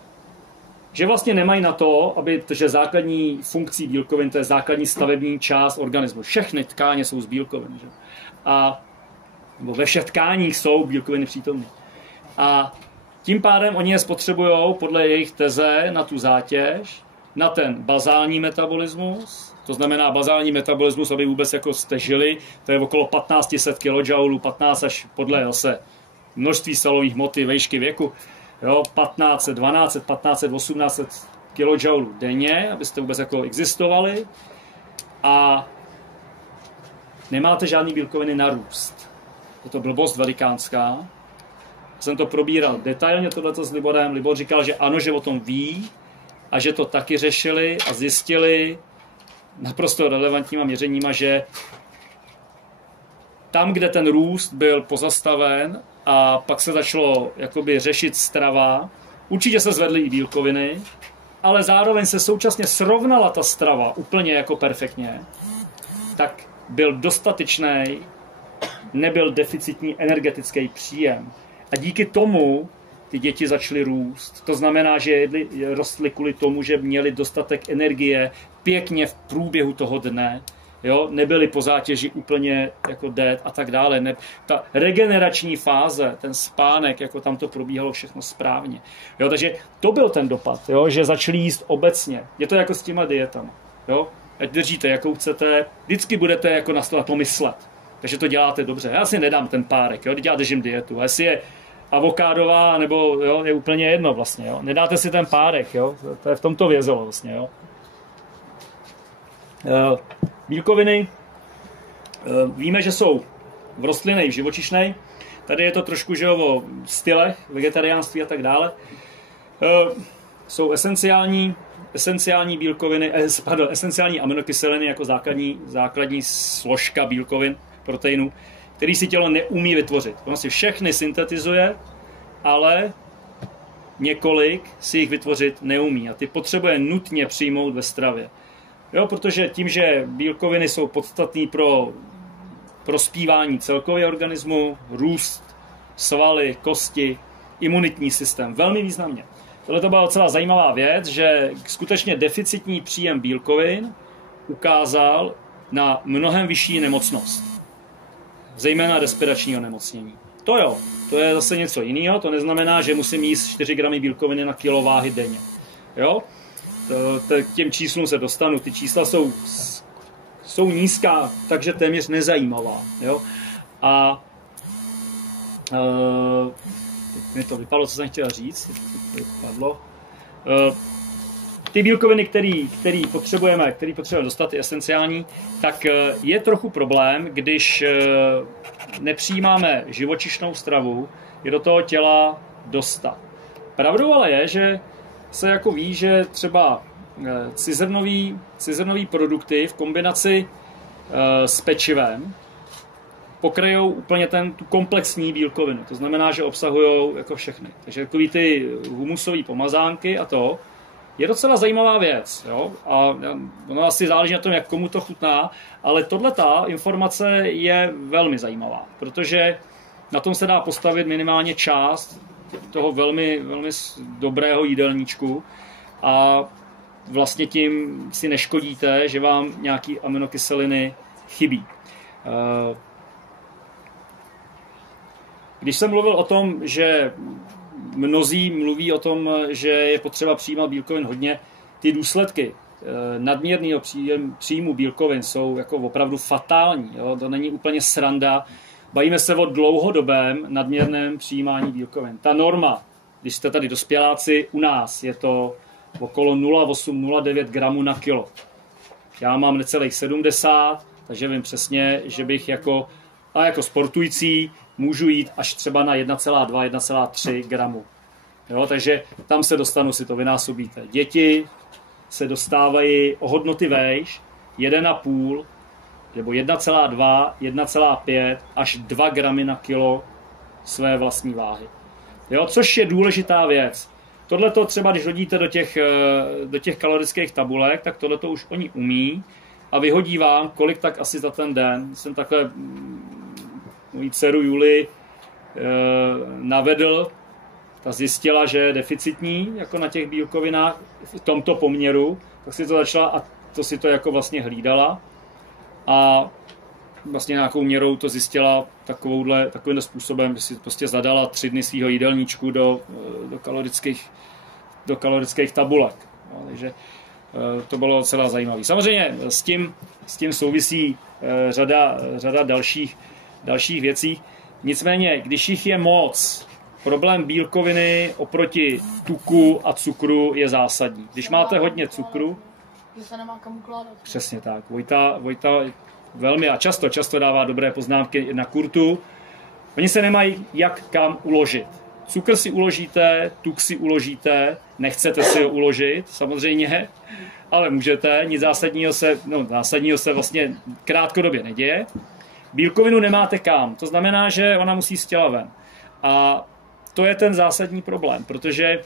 že vlastně nemají na to, že základní funkcí bílkovin, to je základní stavební část organismu. Všechny tkáně jsou z bílkovin. Že? A nebo ve všech tkáních jsou bílkoviny přítomny. A tím pádem oni je spotřebují podle jejich teze na tu zátěž, na ten bazální metabolismus. To znamená bazální metabolismus, aby vůbec jako jste žili, to je okolo 1500 kJ, 15 až podle zase množství svalové hmoty, vejšky věku, jo, 1500, 1200, 1500, 1800 kJ denně, abyste vůbec jako existovali. A nemáte žádný bílkoviny na růst. Je to blbost velikánská. Jsem to probíral detailně tohleto s Liborem. Libor říkal, že ano, že o tom ví a že to taky řešili a zjistili naprosto relevantníma měřeníma, že tam, kde ten růst byl pozastaven a pak se začalo jakoby řešit strava, určitě se zvedly i bílkoviny, ale zároveň se současně srovnala ta strava úplně jako perfektně, tak byl dostatečný, nebyl deficitní energetický příjem. A díky tomu ty děti začaly růst. To znamená, že rostly kvůli tomu, že měli dostatek energie pěkně v průběhu toho dne. Jo? Nebyli po zátěži úplně jako dead a tak dále. Ta regenerační fáze, ten spánek, jako tam to probíhalo všechno správně. Jo? Takže to byl ten dopad, jo? Že začali jíst obecně. Je to jako s těma dietama. Jo? Ať držíte, jakou chcete, vždycky budete jako na to myslet. Takže to děláte dobře. Já si nedám ten párek, jo? Když já držím dietu. A jestli je avokádová, nebo jo, je úplně jedno vlastně. Jo? Nedáte si ten párek, jo? To je v tomto vězelo vlastně. Jo? Bílkoviny víme, že jsou v rostlinné i v živočišné. Tady je to trošku že o stylech, vegetariánství a tak dále. Jsou esenciální bílkoviny, esenciální aminokyseliny jako základní složka bílkovin, proteinů, který si tělo neumí vytvořit. Ono si všechny syntetizuje, ale několik si jich vytvořit neumí a ty potřebuje nutně přijmout ve stravě. Jo, protože tím, že bílkoviny jsou podstatné pro prospívání celkového organismu, růst, svaly, kosti, imunitní systém, velmi významně. Tohle to byla docela zajímavá věc, že skutečně deficitní příjem bílkovin ukázal na mnohem vyšší nemocnost. Zejména respiračního nemocnění. To jo, to je zase něco jiného, to neznamená, že musím jíst 4 gramy bílkoviny na kilo váhy denně. Jo? K těm číslům se dostanu, ty čísla jsou nízká, takže téměř nezajímavá. Jo? A mi to vypadlo, co jsem chtěl říct, vypadlo. Ty bílkoviny, které potřebujeme dostat, je esenciální, tak je trochu problém, když nepřijímáme živočišnou stravu, je do toho těla dostat. Pravdou ale je, že se jako ví, že třeba cizrnový produkty v kombinaci s pečivem pokryjou úplně tu komplexní bílkovinu. To znamená, že obsahují jako všechny. Takže takový ty humusové pomazánky a to je docela zajímavá věc. Jo? A ono asi záleží na tom, jak komu to chutná, ale tato informace je velmi zajímavá, protože na tom se dá postavit minimálně část toho velmi, velmi dobrého jídelníčku a vlastně tím si neškodíte, že vám nějaký aminokyseliny chybí. Když jsem mluvil o tom, že mnozí mluví o tom, že je potřeba přijímat bílkovin hodně, ty důsledky nadměrného příjmu bílkovin jsou jako opravdu fatální. Jo? To není úplně sranda. Bavíme se o dlouhodobém nadměrném přijímání bílkovin. Ta norma, když jste tady dospěláci, u nás je to okolo 0,8-0,9 gramů na kilo. Já mám necelých 70, takže vím přesně, že bych jako sportující můžu jít až třeba na 1,2-1,3 gramu. Jo, takže tam se dostanu, si to vynásobíte. Děti se dostávají o hodnoty vejš 1,5 nebo 1,2, 1,5 až 2 gramy na kilo své vlastní váhy. Jo, což je důležitá věc. Tohleto třeba, když hodíte do těch kalorických tabulek, tak tohleto už oni umí a vyhodí vám, kolik tak asi za ten den. Jsem takhle moji dceru Juli navedl, ta zjistila, že je deficitní jako na těch bílkovinách v tomto poměru, tak si to začala a to si to jako vlastně hlídala. A vlastně nějakou měrou to zjistila takovým způsobem, že si prostě zadala 3 dny svého jídelníčku do kalorických tabulek. No, takže to bylo docela zajímavé. Samozřejmě s tím souvisí řada dalších věcí. Nicméně, když jich je moc, problém bílkoviny oproti tuku a cukru je zásadní. Když máte hodně cukru, že se nemá kam ukládat. Přesně tak. Vojta velmi a často dává dobré poznámky na kurtu. Oni se nemají jak kam uložit. Cukr si uložíte, tuk si uložíte, nechcete si ho uložit, samozřejmě, ale můžete. Nic zásadního se vlastně krátkodobě neděje. Bílkovinu nemáte kam, to znamená, že ona musí z těla ven. A to je ten zásadní problém, protože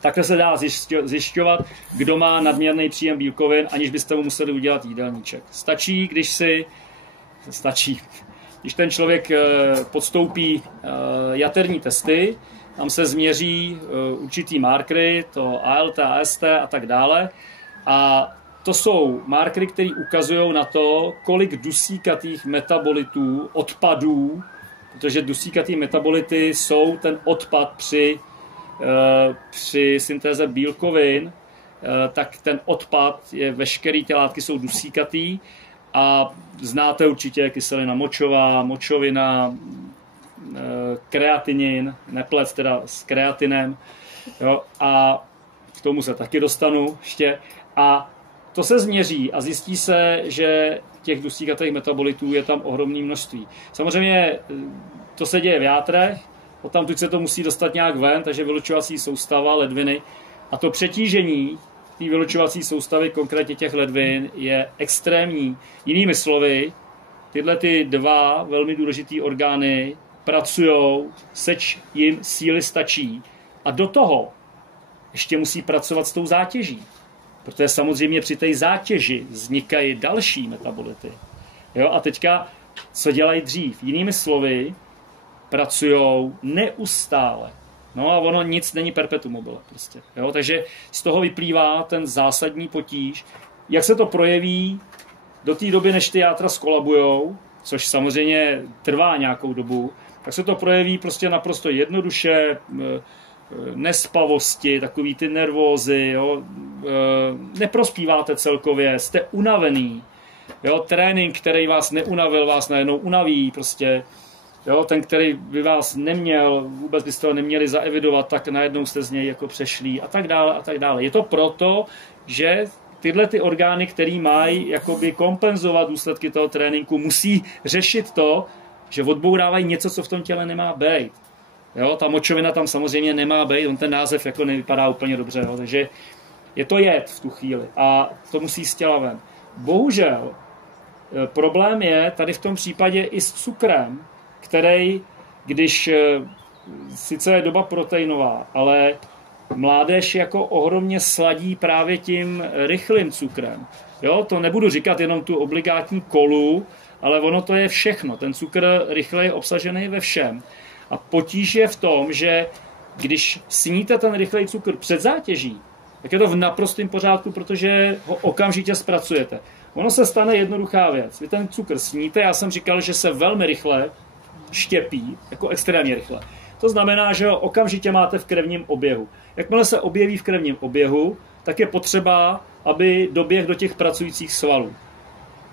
takhle se dá zjišťovat, kdo má nadměrný příjem bílkovin, aniž byste mu museli udělat jídelníček. Stačí, když ten člověk podstoupí jaterní testy, tam se změří určitý markery, to ALT, AST a tak dále. A to jsou markery, které ukazují na to, kolik dusíkatých metabolitů, odpadů, protože dusíkatý metabolity jsou ten odpad při syntéze bílkovin, tak ten odpad je, veškerý ty látky jsou dusíkatý a znáte určitě kyselina močová, močovina, kreatinin, neplet teda s kreatinem, jo, a k tomu se taky dostanu ještě. A to se změří a zjistí se, že těch dusíkatých metabolitů je tam ohromné množství. Samozřejmě to se děje v játrech, odtamtud se to musí dostat nějak ven, takže vylučovací soustava, ledviny. A to přetížení té vylučovací soustavy, konkrétně těch ledvin, je extrémní. Jinými slovy, tyhle ty 2 velmi důležité orgány pracujou, seč jim síly stačí a do toho ještě musí pracovat s tou zátěží. Protože samozřejmě při té zátěži vznikají další metabolity. Jo? A teďka, co dělají dřív? Jinými slovy, pracujou neustále. No a ono nic není perpetuum mobile. Prostě. Jo? Takže z toho vyplývá ten zásadní potíž. Jak se to projeví do té doby, než ty játra skolabujou, což samozřejmě trvá nějakou dobu, tak se to projeví prostě naprosto jednoduše, nespavosti, takový ty nervózy, jo? Neprospíváte celkově, jste unavený. Jo? Trénink, který vás neunavil, vás najednou unaví. Prostě, jo? Ten, který by vás neměl, vůbec byste ho neměli zaevidovat, tak najednou jste z něj jako přešlí a tak dále a tak dále. Je to proto, že tyhle ty orgány, které mají jakoby kompenzovat důsledky toho tréninku, musí řešit to, že odbourávají něco, co v tom těle nemá být. Jo, ta močovina tam samozřejmě nemá být, on ten název jako nevypadá úplně dobře, jo, takže je to jed v tu chvíli a to musí z těla ven. Bohužel problém je tady v tom případě i s cukrem, který, když sice je doba proteinová, ale mládež jako ohromně sladí právě tím rychlým cukrem. Jo, to nebudu říkat jenom tu obligátní kolu, ale ono to je všechno. Ten cukr rychle je obsažený ve všem. A potíž je v tom, že když sníte ten rychlej cukr před zátěží, tak je to v naprostém pořádku, protože ho okamžitě zpracujete. Ono se stane jednoduchá věc. Vy ten cukr sníte, já jsem říkal, že se velmi rychle štěpí, jako extrémně rychle. To znamená, že ho okamžitě máte v krevním oběhu. Jakmile se objeví v krevním oběhu, tak je potřeba, aby doběhl do těch pracujících svalů.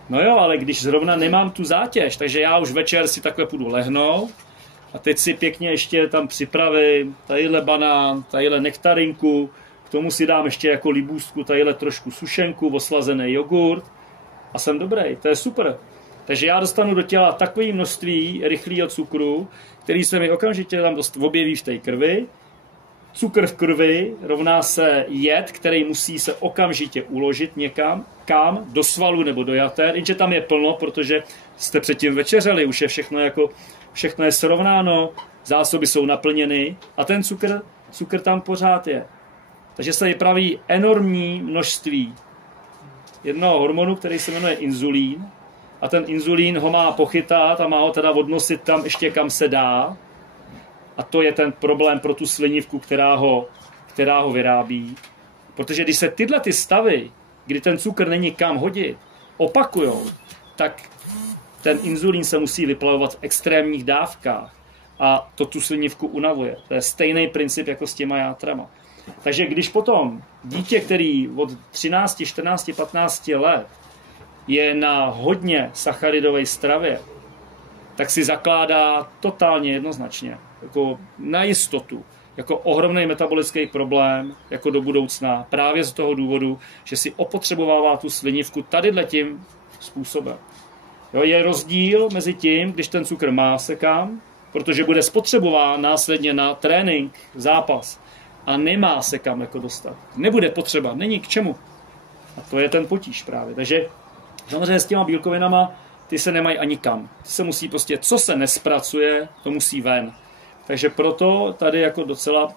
No jo, ale když zrovna nemám tu zátěž, takže já už večer si takhle půjdu lehnout a teď si pěkně ještě tam připravím tadyhle banán, tadyhle nektarinku, k tomu si dám ještě jako libůstku tadyhle trošku sušenku, oslazený jogurt a jsem dobrý, to je super. Takže já dostanu do těla takové množství rychlého cukru, který se mi okamžitě tam objeví v té krvi. Cukr v krvi rovná se jed, který musí se okamžitě uložit někam, kam, do svalu nebo do jater, jenže tam je plno, protože jste předtím večeřeli, už je všechno je srovnáno, zásoby jsou naplněny a ten cukr tam pořád je. Takže se vypraví enormní množství jednoho hormonu, který se jmenuje inzulín, a ten inzulín ho má pochytat a má ho teda odnosit tam ještě kam se dá. A to je ten problém pro tu slinivku, která ho vyrábí. Protože když se tyhle ty stavy, kdy ten cukr není kam hodit, opakujou, tak ten inzulín se musí vyplavovat v extrémních dávkách a to tu slinivku unavuje. To je stejný princip jako s těma játrama. Takže když potom dítě, který od 13, 14, 15 let je na hodně sacharidové stravě, tak si zakládá totálně jednoznačně, jako na jistotu, jako ohromný metabolický problém, jako do budoucna, právě z toho důvodu, že si opotřebovává tu slinivku tadyhletím způsobem. Jo, je rozdíl mezi tím, když ten cukr má se kam, protože bude spotřebován následně na trénink, zápas, a nemá se kam jako dostat. Nebude potřeba, není k čemu. A to je ten potíž právě. Takže samozřejmě s těma bílkovinama ty se nemají ani kam. Ty se musí prostě, co se nespracuje, to musí ven. Takže proto tady jako docela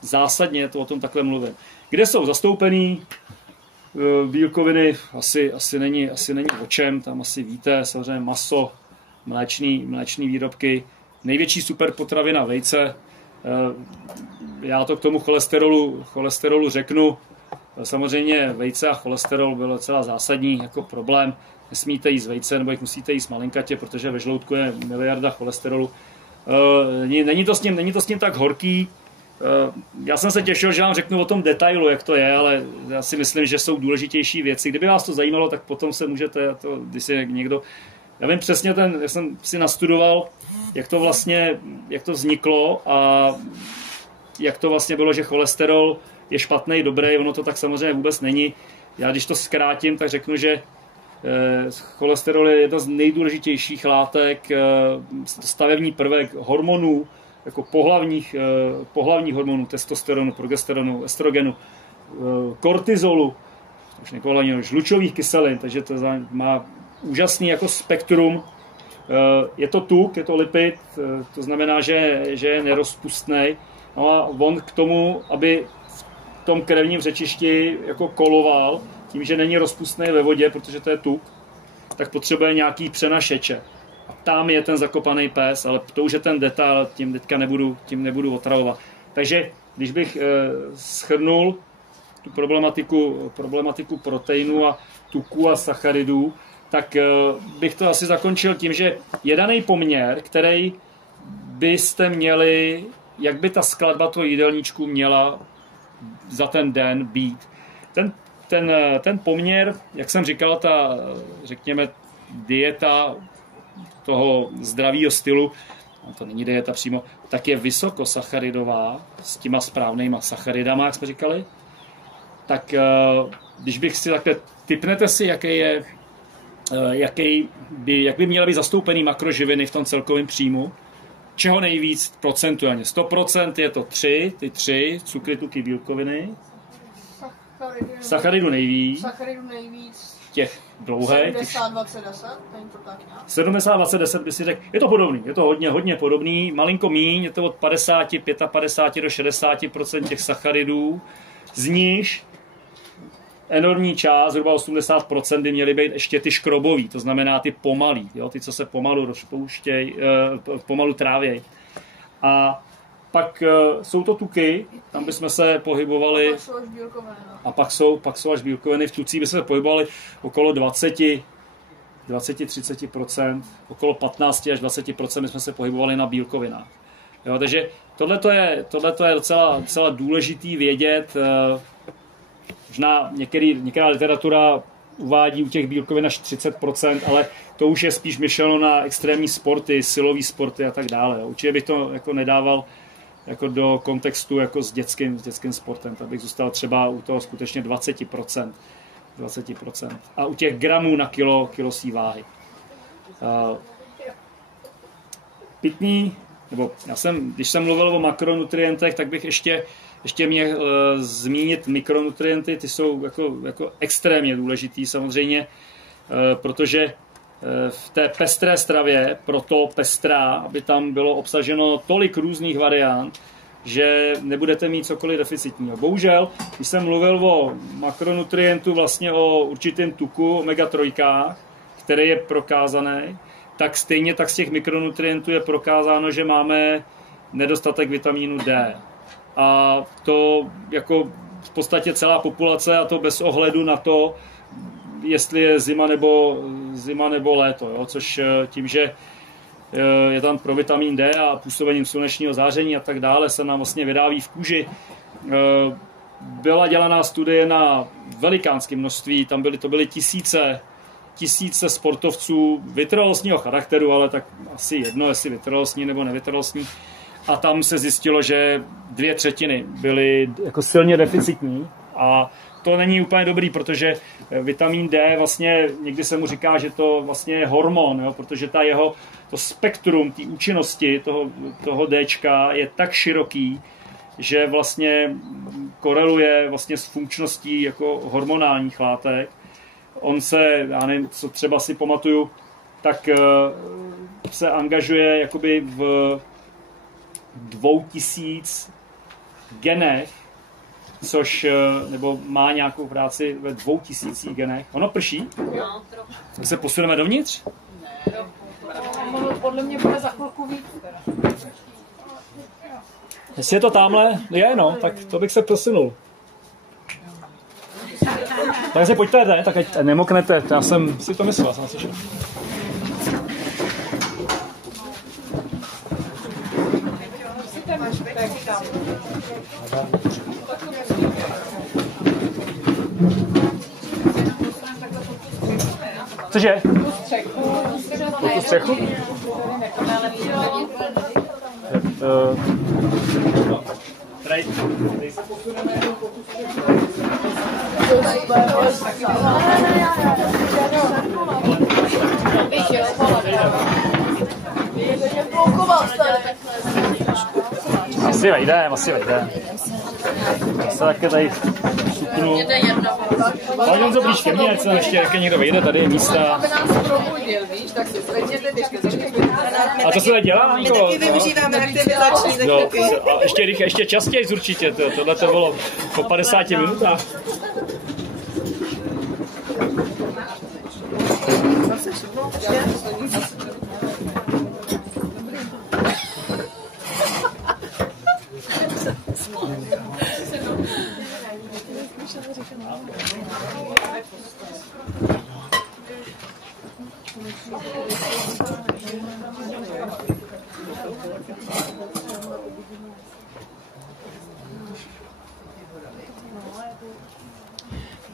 zásadně to o tom takhle mluvím. Kde jsou zastoupený bílkoviny, asi není o čem, tam asi víte, samozřejmě maso, mléčný výrobky, největší superpotravina vejce. Já to k tomu cholesterolu řeknu. Samozřejmě vejce a cholesterol byl docela zásadní jako problém. Nesmíte jíst vejce, nebo jich musíte jíst malinkatě, protože ve žloutku je miliarda cholesterolu. Není to s ním tak horký. Já jsem se těšil, že vám řeknu o tom detailu, jak to je, ale já si myslím, že jsou důležitější věci. Kdyby vás to zajímalo, tak potom se můžete, když si někdo... Já vím přesně já jsem si nastudoval, jak to vzniklo a jak to vlastně bylo, že cholesterol je špatný, dobrý, ono to tak samozřejmě vůbec není. Já když to zkrátím, tak řeknu, že cholesterol je jedna z nejdůležitějších látek, stavební prvek hormonů, jako pohlavních hormonů, testosteronu, progesteronu, estrogenu, kortizolu, už nekoho žlučových kyselin, takže to má úžasný jako spektrum. Je to tuk, je to lipid, to znamená, že je nerozpustný. No a on k tomu, aby v tom krevním řečišti jako koloval, tím, že není rozpustný ve vodě, protože to je tuk, tak potřebuje nějaký přenašeče. A tam je ten zakopaný pes, ale to už je ten detail, tím teďka nebudu otravovat. Takže když bych shrnul tu problematiku proteinu a tuku a sacharidů, tak bych to asi zakončil tím, že je daný poměr, který byste měli, jak by ta skladba toho jídelníčku měla za ten den být. Ten poměr, jak jsem říkal, ta, řekněme, dieta toho zdravého stylu, a to není dieta přímo, tak je vysokosacharidová s těma správnýma sacharidama, jak jsme říkali. Tak když bych si takhle, tipnete si, jak by měly být zastoupený makroživiny v tom celkovém příjmu, čeho nejvíc procentuálně. 100% je to ty tři, cukry, tuky, bílkoviny. Sacharidů nejvíc. Těch dlouhých. 70-20-10, není to tak nějak? 70-20-10 by si řekl, je to podobný, je to hodně podobný, malinko míň, je to od 55 do 60% těch sacharidů, z níž enormní část, zhruba 80% by měly být ještě ty škrobový, to znamená ty pomalý, jo, ty, co se pomalu rozpouštějí, pomalu trávějí. A pak jsou to tuky, tam bychom se pohybovali. A pak jsou až bílkoviny. No. A pak jsou až bílkoviny. V tucích bychom se pohybovali okolo 20-30%, okolo 15 až 20% bychom se pohybovali na bílkovinách. Jo, takže tohle je docela důležitý vědět. Možná některá literatura uvádí u těch bílkovin až 30%, ale to už je spíš myšleno na extrémní sporty, silový sporty a tak dále. Určitě bych to jako nedával jako do kontextu jako s dětským sportem. Tak bych zůstal třeba u toho skutečně 20%. A u těch gramů na kilo svý váhy. Pitný, nebo když jsem mluvil o makronutrientech, tak bych ještě měl zmínit mikronutrienty, ty jsou jako extrémně důležitý samozřejmě, protože v té pestré stravě, proto pestrá, aby tam bylo obsaženo tolik různých variant, že nebudete mít cokoliv deficitního. Bohužel, když jsem mluvil o makronutrientu, vlastně o určitém tuku, omega-3, který je prokázaný, tak stejně tak z těch mikronutrientů je prokázáno, že máme nedostatek vitamínu D. A to jako v podstatě celá populace, a to bez ohledu na to, jestli je zima nebo léto, jo? Což tím, že je tam provitamin D a působením slunečního záření a tak dále se nám vlastně vydáví v kůži. Byla dělaná studie na velikánské množství, to byly tisíce sportovců vytrvalostního charakteru, ale tak asi jedno, jestli vytrvalostní nebo nevytrvalostní. A tam se zjistilo, že 2/3 byly jako silně deficitní a to není úplně dobrý, protože vitamin D vlastně, někdy se mu říká, že to vlastně je hormon, jo, protože to spektrum té účinnosti toho Dčka je tak široký, že vlastně koreluje vlastně s funkčností jako hormonálních látek. On se, já nevím, co třeba si pamatuju, tak se angažuje jakoby v 2000 genech, což, nebo má nějakou práci ve 2000 genech. Ono prší? No, trochu. Tak se posuneme dovnitř? Ne, podle mě bude za chvilku víc. Jestli je to tamhle, no, tak to bych se posunul. Tak se pojďte, ne? Tak ať nemoknete, já jsem si to myslel, jsem slyšel. Cože? Po tu střechu? Tady se posuneme jenom po tu střechu. Asi vejdem. Já se taky tady šupnu. Ale jen to blíž ke mně, ať se ještě někdo vejde, tady je místa. A to se tady dělá, Anko? My taky využíváme aktivizační techniky. A ještě častěji určitě, tohle to bylo po 50 minutách.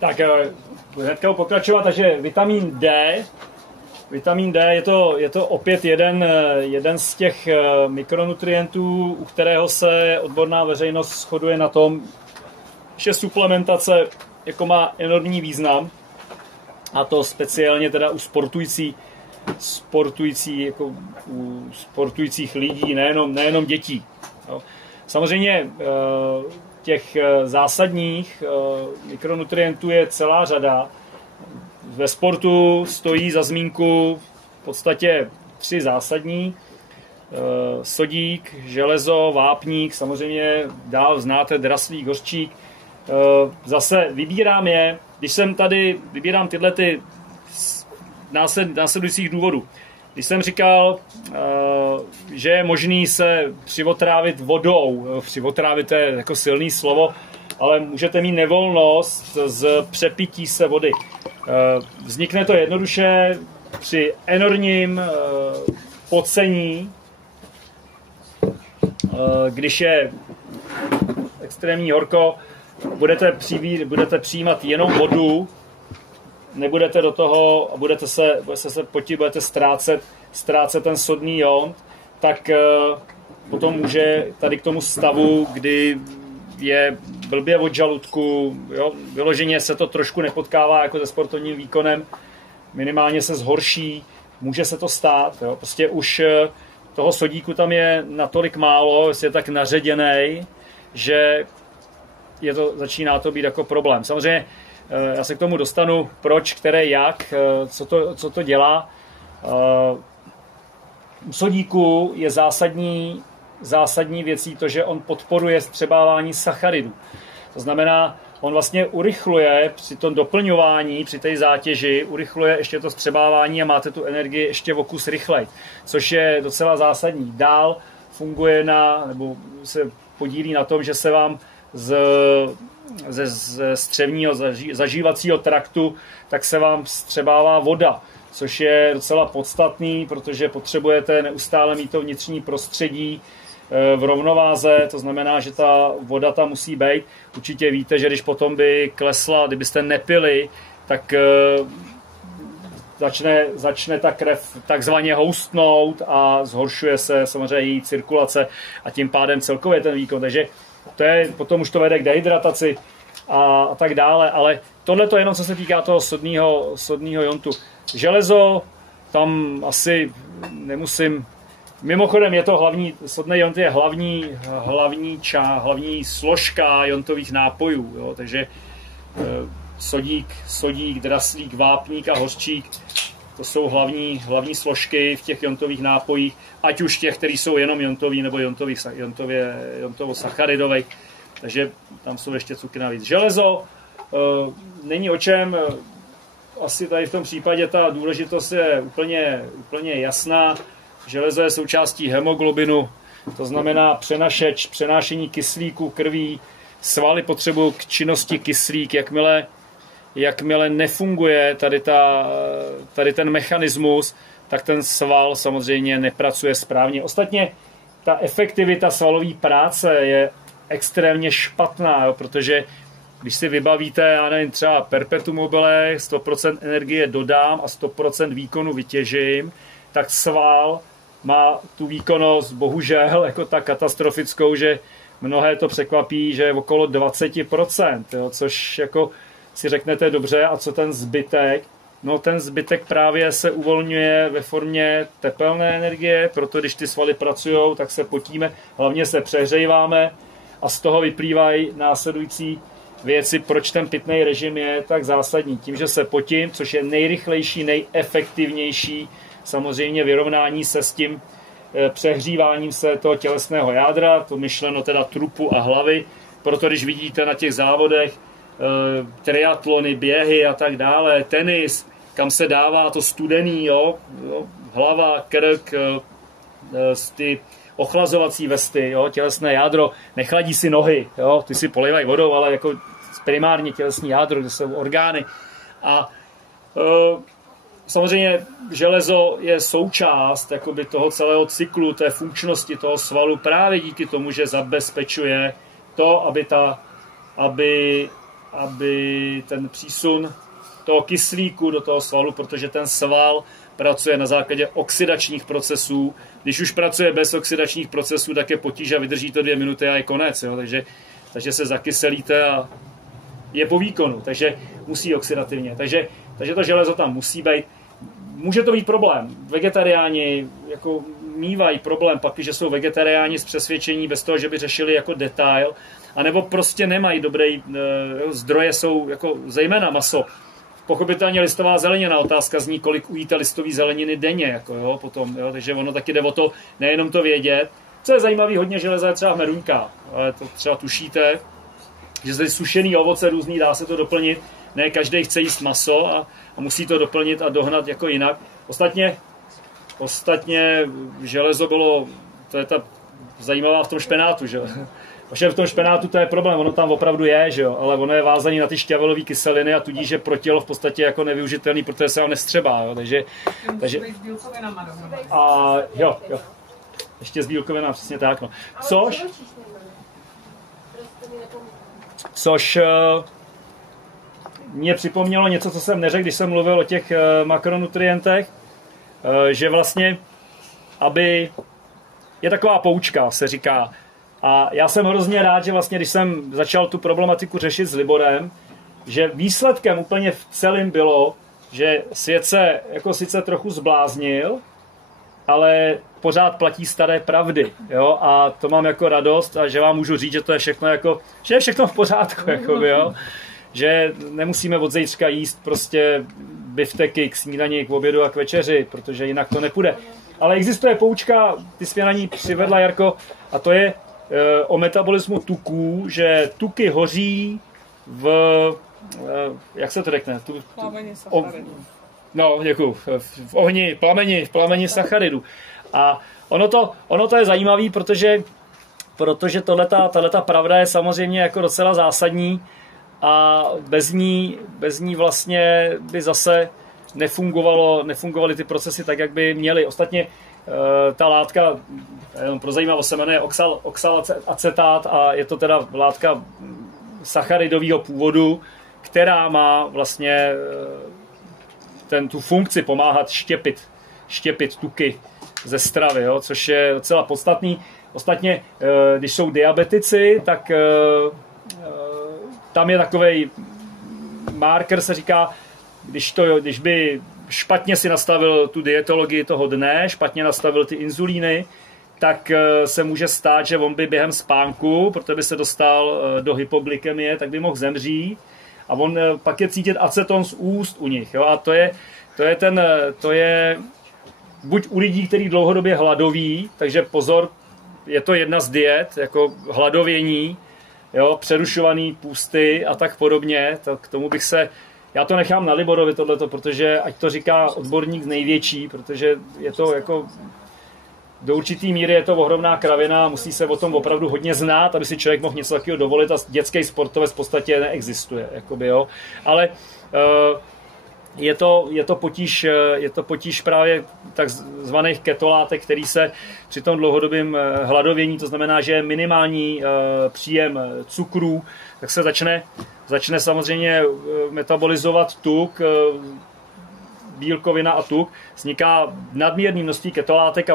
Tak hnedka pokračovat, takže vitamin D je to opět jeden z těch mikronutrientů, u kterého se odborná veřejnost shoduje na tom, že suplementace jako má enormní význam, a to speciálně teda u sportujících lidí, nejenom dětí. Jo. Samozřejmě těch zásadních mikronutrientů je celá řada. Ve sportu stojí za zmínku v podstatě 3 zásadní. Sodík, železo, vápník, samozřejmě dál znáte draslík, hořčík. Zase vybírám tyhle následujících důvodů. Když jsem říkal, že je možný se přivotrávit vodou, přivotrávit je jako silný slovo, ale můžete mít nevolnost z přepití se vody. Vznikne to jednoduše při enormním pocení, když je extrémní horko, budete přijímat jenom vodu, nebudete do toho a budete se potit, budete ztrácet ten sodný ion, tak potom může tady k tomu stavu, kdy je blbě od žaludku, jo, vyloženě se to trošku nepotkává jako se sportovním výkonem, minimálně se zhorší, může se to stát, jo, prostě už toho sodíku tam je natolik málo, je tak naředěnej, že začíná to být jako problém. Samozřejmě já se k tomu dostanu, proč, které, jak, co to dělá. U sodíku je zásadní věcí to, že on podporuje vstřebávání sacharidů. To znamená, on vlastně urychluje při tom doplňování, při té zátěži, urychluje ještě to vstřebávání a máte tu energii ještě o kus rychleji, což je docela zásadní. Dál funguje nebo se podílí na tom, že se vám ze střevního zažívacího traktu, tak se vám vstřebává voda, což je docela podstatný, protože potřebujete neustále mít to vnitřní prostředí v rovnováze, to znamená, že ta voda tam musí být. Určitě víte, že když potom by klesla, kdybyste nepili, tak začne ta krev takzvaně houstnout a zhoršuje se samozřejmě její cirkulace a tím pádem celkově ten výkon. Takže potom už to vede k dehydrataci a tak dále, ale tohle to je jenom co se týká toho sodného jontu. Železo, tam asi nemusím. Mimochodem je to sodný jont je hlavní složka jontových nápojů, jo? Takže sodík, draslík, vápník a hořčík, to jsou hlavní složky v těch jontových nápojích, ať už těch, které jsou jenom jontový nebo jontovo-sacharidový, takže tam jsou ještě cukry navíc. Železo, není o čem, asi tady v tom případě ta důležitost je úplně jasná. Železo je součástí hemoglobinu, to znamená přenášení kyslíku krví. Svaly potřebují k činnosti kyslík, jakmile nefunguje tady ten mechanismus, tak ten sval samozřejmě nepracuje správně. Ostatně ta efektivita svalové práce je extrémně špatná, jo, protože když si vybavíte, já nevím, třeba perpetuum mobile, 100% energie dodám a 100% výkonu vytěžím, tak sval má tu výkonnost bohužel jako tak katastrofickou, že mnohé to překvapí, že je okolo 20%, jo, což jako si řeknete dobře, a co ten zbytek? No ten zbytek právě se uvolňuje ve formě tepelné energie, proto když ty svaly pracují, tak se potíme, hlavně se přehříváme a z toho vyplývají následující věci, proč ten pitný režim je tak zásadní. Tím, že se potím, což je nejrychlejší, nejefektivnější samozřejmě vyrovnání se s tím přehříváním se toho tělesného jádra, to myšleno teda trupu a hlavy, proto když vidíte na těch závodech triatlony, běhy a tak dále, tenis, kam se dává to studený, jo, hlava, krk, ty ochlazovací vesty, jo, tělesné jádro, nechladí si nohy, jo, ty si polivají vodou, ale jako primárně tělesní jádro, kde jsou orgány. A samozřejmě železo je součást jakoby toho celého cyklu, té funkčnosti toho svalu právě díky tomu, že zabezpečuje to, aby ten přísun toho kyslíku do toho svalu, protože ten sval pracuje na základě oxidačních procesů. Když už pracuje bez oxidačních procesů, tak je potíž a vydrží to 2 minuty a je konec. Jo? Takže se zakyselíte a je po výkonu, takže musí oxidativně. Takže to železo tam musí být. Může to být problém. Vegetariáni jako mívají problém pak, že jsou vegetariáni z přesvědčení bez toho, že by řešili jako detail, anebo prostě nemají dobré zdroje, jsou jako zejména maso. Pochopitelně listová zelenina, otázka zní, kolik ujíte listové zeleniny denně, jako jo, potom, jo, takže ono taky jde o to, nejenom to vědět. Co je zajímavý, hodně železa je třeba v meruňkách, ale to třeba tušíte, že zde sušený ovoce různý, dá se to doplnit, ne každý chce jíst maso a musí to doplnit a dohnat jako jinak. Ostatně železo bylo, to je ta zajímavá v tom špenátu, že jo. Ovšem v tom špenátu to je problém, ono tam opravdu je, že jo, ale ono je vázaný na ty šťavelové kyseliny a tudíž je pro tělo v podstatě jako nevyužitelný, protože se vám nestřebá, jo, takže a jo, ještě s bílkovinama, přesně tak, no. Což mě připomnělo něco, co jsem neřekl, když jsem mluvil o těch makronutrientech, že vlastně, je taková poučka, se říká. A já jsem hrozně rád, že vlastně, když jsem začal tu problematiku řešit s Liborem, že výsledkem úplně v celém bylo, že svět se jako sice trochu zbláznil, ale pořád platí staré pravdy, jo, a to mám jako radost a že vám můžu říct, že to je všechno jako, že je všechno v pořádku, jako, jo, že nemusíme od zítřka jíst prostě bifteky k snídani, k obědu a k večeři, protože jinak to nepůjde. Ale existuje poučka, ty jsi mě na ní přivedla, Jarko, a to je o metabolismu tuků, že tuky hoří jak se to řekne? Plameni sacharidů. No, děkuju. V plameni sacharidů. A ono to je zajímavé, protože protože tahleta pravda je samozřejmě jako docela zásadní a bez ní vlastně by zase nefungovaly ty procesy tak, jak by měly. Ostatně ta látka, pro zajímavost, se jmenuje oxalacetát a je to teda látka sacharidového původu, která má vlastně tu funkci pomáhat štěpit tuky ze stravy, jo, což je docela podstatný. Ostatně, když jsou diabetici, tak tam je takovej marker, se říká, když by špatně si nastavil tu dietologii toho dne, špatně nastavil ty inzulíny, tak se může stát, že on by během spánku, protože by se dostal do hypoglykemie, tak by mohl zemřít a on pak je cítit aceton z úst u nich. Jo? A to je buď u lidí, kteří dlouhodobě hladoví, takže pozor, je to jedna z diet, jako hladovění, jo, přerušovaný půsty a tak podobně. K tomu bych se, já to nechám na Liborovi tohleto, protože ať to říká odborník největší, protože je to jako do určitý míry je to ohromná kravina, musí se o tom opravdu hodně znát, aby si člověk mohl něco takového dovolit a dětský sportovec v podstatě neexistuje. Jakoby, jo. Ale je to potíž právě takzvaných ketolátek, který se při tom dlouhodobém hladovění, to znamená, že je minimální příjem cukrů, tak se začne samozřejmě metabolizovat tuk, bílkovina a tuk, vzniká nadměrné množství ketolátek a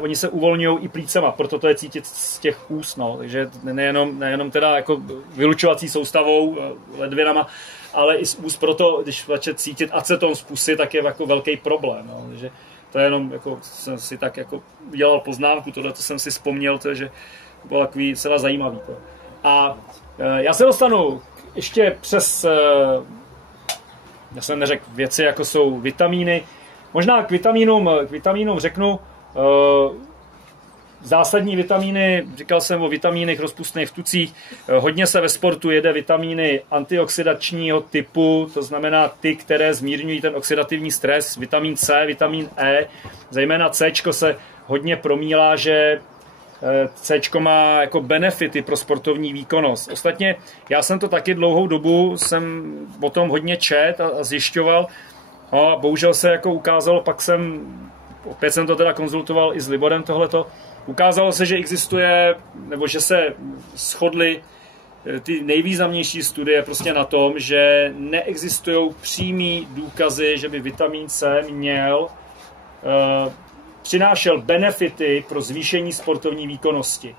oni se uvolňují i plícema, proto to je cítit z těch úst, no. Takže nejenom teda jako vylučovací soustavou, ledvinama, ale i z úst, proto když začne cítit aceton z pusy, tak je jako velký problém, no. Takže to je jenom, jako jsem si tak jako udělal poznámku, tohle to jsem si vzpomněl, že bylo takový celá zajímavý. To. A já se dostanu ještě přes já jsem neřekl věci, jako jsou vitamíny. Možná k vitamínům řeknu zásadní vitamíny, říkal jsem o vitamínech rozpustných v tucích. Hodně se ve sportu jede vitamíny antioxidačního typu, to znamená ty, které zmírňují ten oxidativní stres, vitamin C, vitamin E, zejména C se hodně promílá, že C má jako benefity pro sportovní výkonnost. Ostatně já jsem to taky dlouhou dobu jsem o tom hodně čet a zjišťoval. A bohužel se jako ukázalo, opět jsem to teda konzultoval i s Liborem tohleto, ukázalo se, že existuje, nebo že se shodly ty nejvýznamnější studie prostě na tom, že neexistují přímý důkazy, že by vitamin C přinášel benefity pro zvýšení sportovní výkonnosti.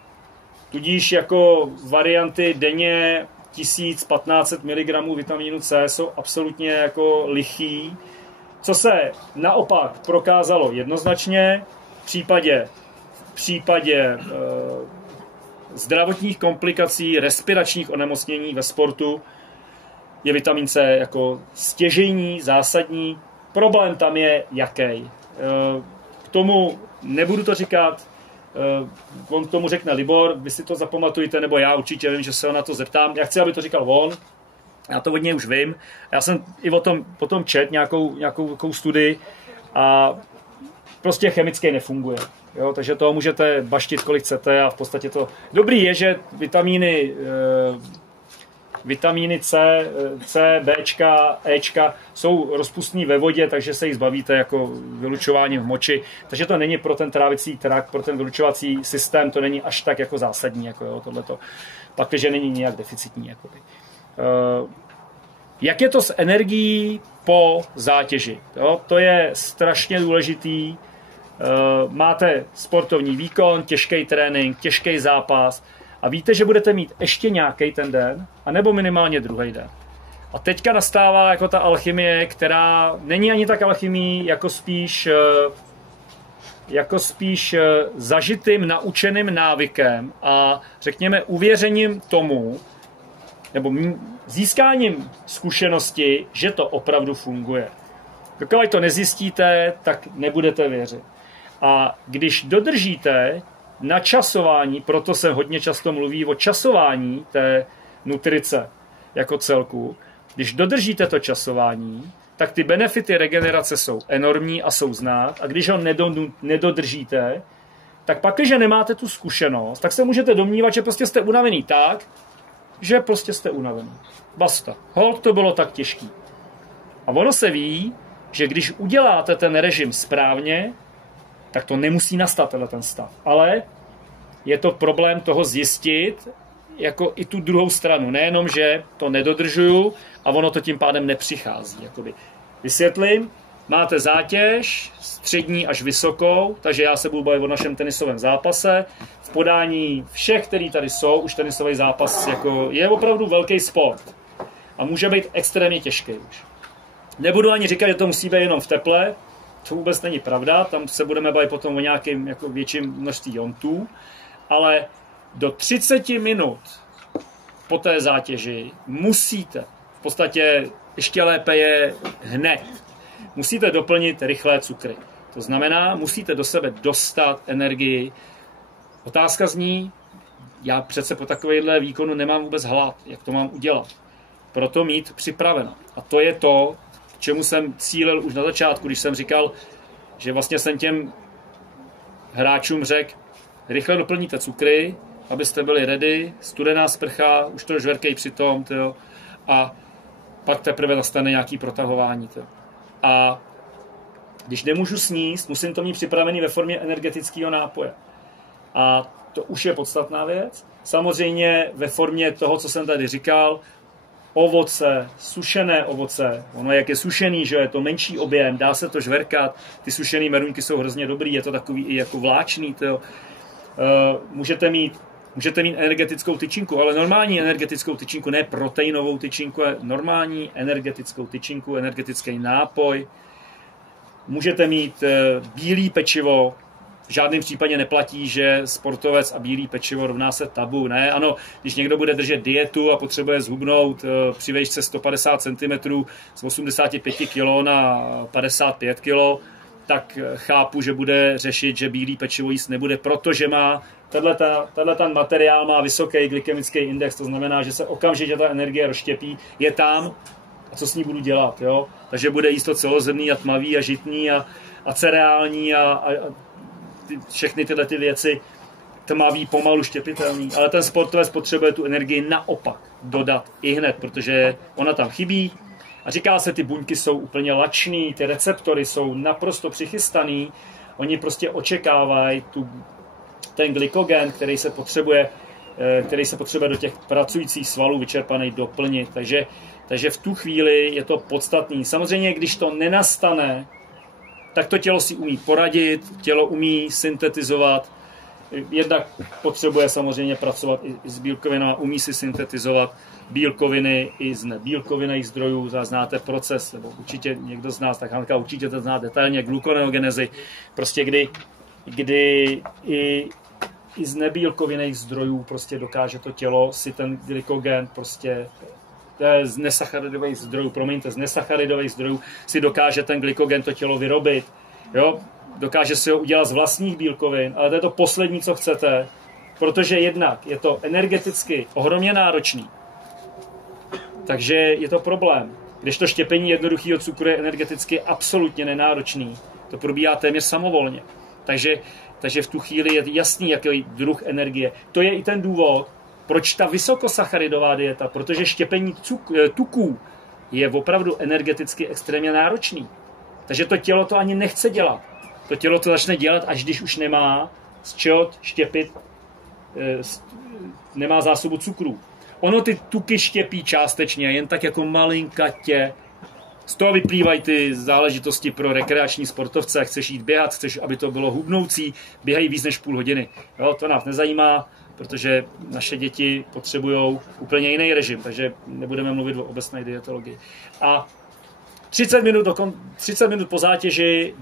Tudíž jako varianty denně 1500 mg vitamínu C jsou absolutně jako lichý. Co se naopak prokázalo jednoznačně v případě zdravotních komplikací, respiračních onemocnění ve sportu, je vitamin C jako stěžejní, zásadní. Problém tam je jaký. K tomu nebudu to říkat, on tomu řekne Libor, vy si to zapamatujte, nebo já určitě vím, že se ho na to zeptám. Já chci, aby to říkal on, já to od něj už vím. Já jsem i potom čet nějakou studii a prostě chemicky nefunguje. Jo, takže toho můžete baštit, kolik chcete a v podstatě to... Dobrý je, že vitamíny C, Bčka, Ečka jsou rozpustní ve vodě, takže se jich zbavíte jako vylučováním v moči. Takže to není pro ten trávicí trakt, pro ten vylučovací systém, to není až tak jako zásadní, jako jo, tohleto. Takže není nějak deficitní. Jako jak je to s energií po zátěži? Jo, to je strašně důležitý. Máte sportovní výkon, těžký trénink, těžký zápas a víte, že budete mít ještě nějaký ten den, anebo minimálně druhý den. A teďka nastává jako ta alchymie, která není ani tak alchymii, jako spíš zažitým, naučeným návykem a řekněme uvěřením tomu, nebo získáním zkušenosti, že to opravdu funguje. Dokud to nezjistíte, tak nebudete věřit. A když dodržíte načasování, proto se hodně často mluví o časování té nutrice jako celku, když dodržíte to časování, tak ty benefity regenerace jsou enormní a jsou znát. A když ho nedodržíte, tak pak, když nemáte tu zkušenost, tak se můžete domnívat, že prostě jste unavený tak, že prostě jste unavený. Basta. Holt to bylo tak těžký. A ono se ví, že když uděláte ten režim správně, tak to nemusí nastat ten stav. Ale je to problém toho zjistit, jako i tu druhou stranu. Nejenom, že to nedodržuju a ono to tím pádem nepřichází. Jakoby. Vysvětlím, máte zátěž střední až vysokou, takže já se budu bavit o našem tenisovém zápase. V podání všech, který tady jsou, už tenisový zápas jako je opravdu velký sport. A může být extrémně těžký už. Nebudu ani říkat, že to musí být jenom v teple, to vůbec není pravda, tam se budeme bavit potom o nějakém jako větším množství jontů, ale do 30 minut po té zátěži musíte, v podstatě ještě lépe je hned, musíte doplnit rychlé cukry. To znamená, musíte do sebe dostat energii. Otázka zní, já přece po takovéhle výkonu nemám vůbec hlad, jak to mám udělat. Proto mít připraveno. A to je to, k čemu jsem cílil už na začátku, když jsem říkal, že vlastně jsem těm hráčům řekl, rychle doplníte cukry, abyste byli ready, studená sprcha, už to žverkej přitom, tyjo, a pak teprve nastane nějaký protahování. Tyjo. A když nemůžu sníst, musím to mít připravený ve formě energetického nápoje. A to už je podstatná věc. Samozřejmě ve formě toho, co jsem tady říkal, ovoce, sušené ovoce, ono jak je sušený, že je to menší objem, dá se to žverkat, ty sušené meruňky jsou hrozně dobrý, je to takový i jako vláčný, tyjo. Můžete mít energetickou tyčinku, ale normální energetickou tyčinku, ne proteinovou tyčinku, ale normální energetickou tyčinku, energetický nápoj. Můžete mít bílý pečivo, v žádném případě neplatí, že sportovec a bílý pečivo rovná se tabu. Ne, ano, když někdo bude držet dietu a potřebuje zhubnout při výšce 150 cm z 85 kg na 55 kg, tak chápu, že bude řešit, že bílý pečivo jíst nebude, protože má tenhle materiál má vysoký glykemický index, to znamená, že se okamžitě ta energie rozštěpí, je tam a co s ní budu dělat, jo? Takže bude jíst to celozrnný a tmavý a žitný a cereální a všechny tyhle ty věci tmavý, pomalu štěpitelný, ale ten sportovec potřebuje tu energii naopak dodat i hned, protože ona tam chybí a říká se, ty buňky jsou úplně lačný, ty receptory jsou naprosto přichystaný, oni prostě očekávají ten glykogen, který se potřebuje do těch pracujících svalů vyčerpaný doplnit, takže v tu chvíli je to podstatný. Samozřejmě, když to nenastane, tak to tělo si umí poradit, tělo umí syntetizovat, jednak potřebuje samozřejmě pracovat i s bílkovinami, umí si syntetizovat bílkoviny i z nebílkovinných zdrojů, znáte proces, nebo určitě někdo z nás, tak Hanka určitě to zná detailně, glukoneogenezi, prostě kdy i z nebílkovinných zdrojů prostě dokáže to tělo si ten glykogen prostě z nesacharidových zdrojů si dokáže ten glykogen to tělo vyrobit. Jo? Dokáže si ho udělat z vlastních bílkovin, ale to je to poslední, co chcete, protože jednak je to energeticky ohromně náročný. Takže je to problém. Když to štěpení jednoduchého cukru je energeticky absolutně nenáročný, to probíhá téměř samovolně. Takže v tu chvíli je jasný, jaký druh energie. To je i ten důvod, proč ta vysokosacharidová dieta, protože štěpení tuků je opravdu energeticky extrémně náročný. Takže to tělo to ani nechce dělat. To tělo to začne dělat, až když už nemá z čeho štěpit, nemá zásobu cukrů. Ono ty tuky štěpí částečně, jen tak jako malinkatě. Z toho vyplývají ty záležitosti pro rekreační sportovce. Chceš jít běhat, chceš, aby to bylo hubnoucí, běhají víc než půl hodiny. Jo, to nás nezajímá, protože naše děti potřebují úplně jiný režim, takže nebudeme mluvit o obecné dietologii. A 30 minut po zátěži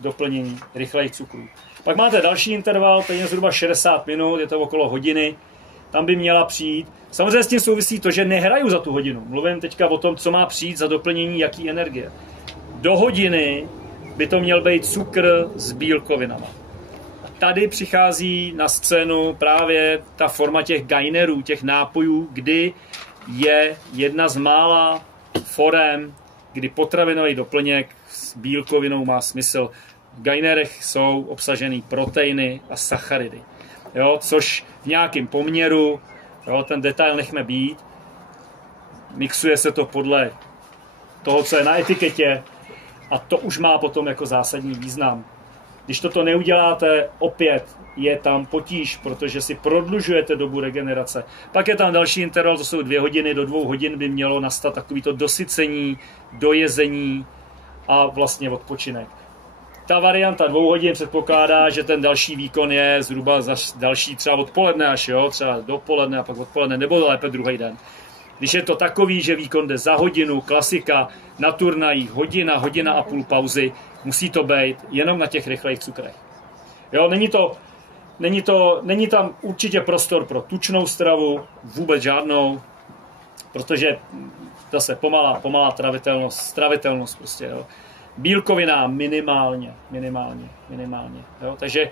doplnění rychlejch cukrů. Pak máte další interval, ten je zhruba 60 minut, je to okolo hodiny, tam by měla přijít. Samozřejmě s tím souvisí to, že nehraju za tu hodinu. Mluvím teďka o tom, co má přijít za doplnění jaký energie. Do hodiny by to měl být cukr s bílkovinama. Tady přichází na scénu právě ta forma těch gainerů, těch nápojů, kdy je jedna z mála forem, kdy potravinový doplněk s bílkovinou má smysl. V gainerech jsou obsaženy proteiny a sacharidy, jo, což v nějakém poměru, jo, ten detail nechme být, mixuje se to podle toho, co je na etiketě a to už má potom jako zásadní význam. Když toto neuděláte, opět je tam potíž, protože si prodlužujete dobu regenerace. Pak je tam další interval, to jsou 2 hodiny, do 2 hodin by mělo nastat takovýto dosycení, dojezení a vlastně odpočinek. Ta varianta 2 hodin předpokládá, že ten další výkon je zhruba za další třeba odpoledne až, jo, třeba dopoledne a pak odpoledne, nebo lépe druhý den. Když je to takový, že výkon jde za hodinu, klasika, na turnajích, hodina a půl pauzy, musí to být jenom na těch rychlejch cukrech. Jo, není tam určitě prostor pro tučnou stravu, vůbec žádnou, protože zase pomalá stravitelnost prostě, jo. Bílkovina minimálně. Jo. Takže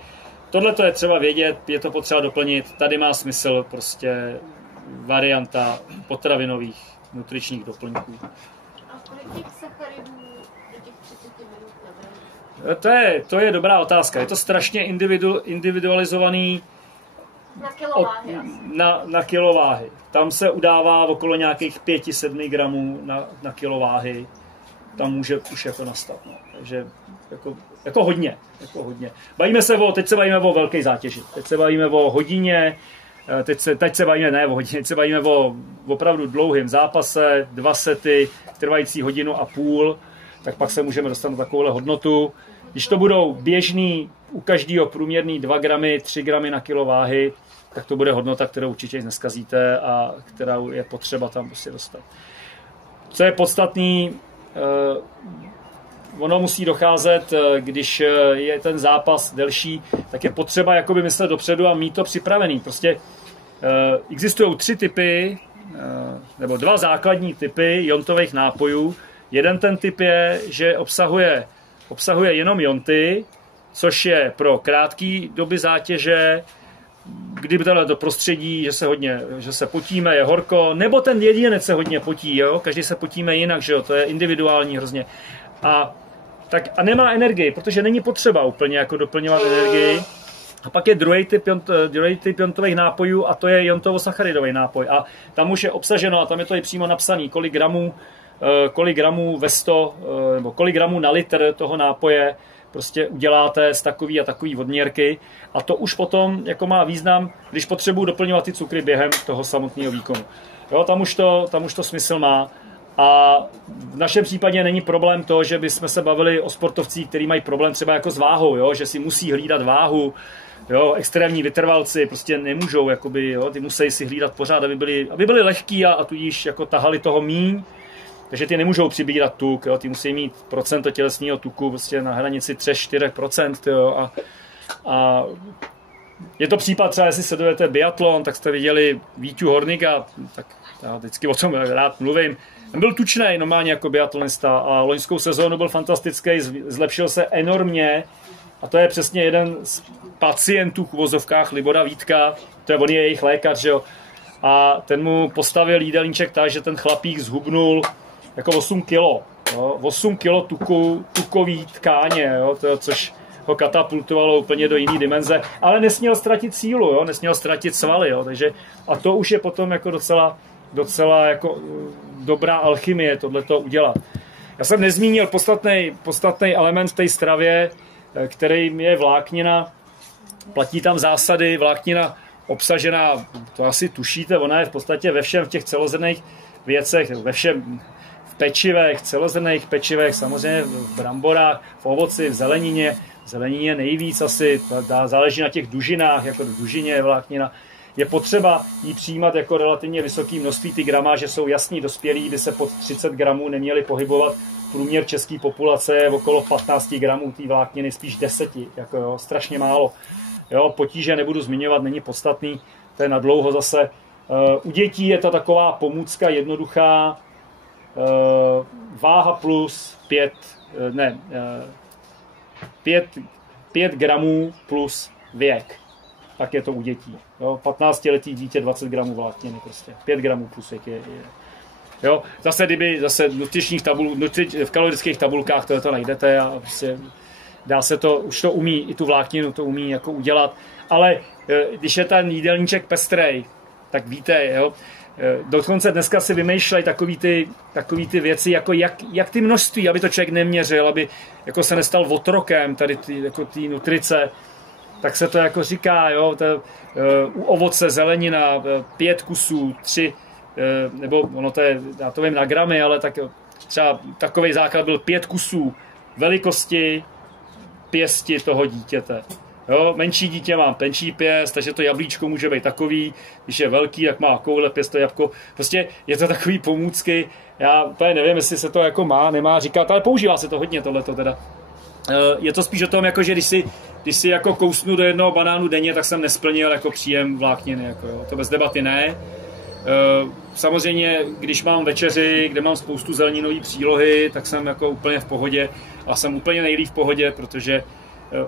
tohle je třeba vědět, je to potřeba doplnit, tady má smysl prostě varianta potravinových nutričních doplňků. A kolik těch sacharidů do těch 30 minut? To je dobrá otázka. Je to strašně individualizovaný na kilováhy. Na kilováhy. Tam se udává okolo nějakých 5-7 gramů na kilováhy. Tam může už jako nastat. No. Takže jako hodně. Teď se bavíme o velké zátěži. Teď se bavíme o hodině. Teď se bavíme o opravdu dlouhém zápase, 2 sety, trvající 1,5 hodiny, tak pak se můžeme dostat na takovouhle hodnotu. Když to budou běžný, u každého průměrný 2 gramy, 3 gramy na kilo váhy, tak to bude hodnota, kterou určitě neskazíte a kterou je potřeba tam prostě dostat. Co je podstatný, ono musí docházet, když je ten zápas delší, tak je potřeba jakoby myslet dopředu a mít to připravený. Prostě existují 3 typy, nebo 2 základní typy jontových nápojů. Jeden ten typ je, že obsahuje jenom jonty, což je pro krátké doby zátěže, kdyby to prostředí, že se potíme, je horko, nebo ten jedinec se hodně potí, jo? Každý se potíme jinak, že jo? To je individuální hrozně. A nemá energii, protože není potřeba úplně jako doplňovat energii. A pak je druhý typ jontových nápojů a to je jontovo-sacharidový nápoj. A tam už je obsaženo, a tam je to i přímo napsané, kolik gramů ve 100, nebo kolik gramů na litr toho nápoje prostě uděláte z takový a takový odměrky. A to už potom jako má význam, když potřebuji doplňovat ty cukry během toho samotného výkonu. Jo, tam už to smysl má. A v našem případě není problém to, že bychom se bavili o sportovcích, kteří mají problém třeba jako s váhou, jo? Že si musí hlídat váhu, jo? Extrémní vytrvalci prostě nemůžou, jakoby, jo? Ty musí si hlídat pořád, aby byli lehký a tudíž jako tahali toho míň, takže ty nemůžou přibírat tuk, jo? Ty musí mít procento tělesného tuku prostě na hranici 3-4%, jo? A je to případ třeba, jestli sledujete biatlon, tak jste viděli Víťu Horníka, tak já vždycky o tom rád mluvím. On byl tučnej normálně jako biatlonista a loňskou sezónu byl fantastický, zlepšil se enormně a to je přesně jeden z pacientů v uvozovkách Libora Vítka, on je jejich lékař, že jo? A ten mu postavil jídelníček tak, že ten chlapík zhubnul jako 8 kilo, jo? 8 kilo tukový tkáně, jo? což ho katapultovalo úplně do jiné dimenze, ale nesměl ztratit sílu, jo? Nesměl ztratit svaly, jo? Takže, a to už je potom jako docela jako dobrá alchymie tohleto udělat. Já jsem nezmínil podstatný element v té stravě, kterým je vláknina. Platí tam zásady, vláknina obsažená, to asi tušíte, ona je v podstatě ve všem v těch celozrnných věcech, ve všem v pečivech, celozrnných pečivech, samozřejmě v bramborách, v ovoci, v zelenině. V zelenině nejvíc asi, záleží na těch dužinách, jako v dužině je vláknina. Je potřeba ji přijímat jako relativně vysoké množství, ty gramáže jsou jasný, dospělí, by se pod 30 gramů neměli pohybovat. Průměr české populace je okolo 15 gramů té vlákniny, spíš 10, jako jo, strašně málo. Jo, potíže nebudu zmiňovat, není podstatný, to je nadlouho zase. U dětí je to taková pomůcka jednoduchá, váha plus 5 gramů plus věk. Tak je to u dětí. Jo? 15letý dítě 20 gramů vlákniny prostě. 5 gramů plus věk je. Jo? Zase v kalorických tabulkách to najdete a prostě dá se to, už to umí, i tu vlákninu to umí jako udělat, ale když je ten jídelníček pestrej, tak víte, jo, dokonce dneska si vymýšlejí takový ty věci, jako jak ty množství, aby to člověk neměřil, aby jako se nestal otrokem tady jako ty nutrice, tak se to jako říká, jo, u ovoce, zelenina, 5 kusů, 3, nebo ono to je, já to vím na gramy, ale tak třeba takový základ byl 5 kusů velikosti pěsti toho dítěte. Jo, menší dítě má menší pěst, takže to jablíčko může být takový, když je velký, tak má koule pěst to jabko. Prostě je to takový pomůcky. Já úplně nevím, jestli se to jako má, nemá říkat, ale používá se to hodně tohleto teda. Je to spíš o tom, jako, že když si jako kousnu do jednoho banánu denně, tak jsem nesplnil jako příjem vlákniny. Jako, jo. To bez debaty ne. Samozřejmě, když mám večeři, kde mám spoustu zeleninové přílohy, tak jsem jako úplně v pohodě. A jsem úplně nejlíp v pohodě, protože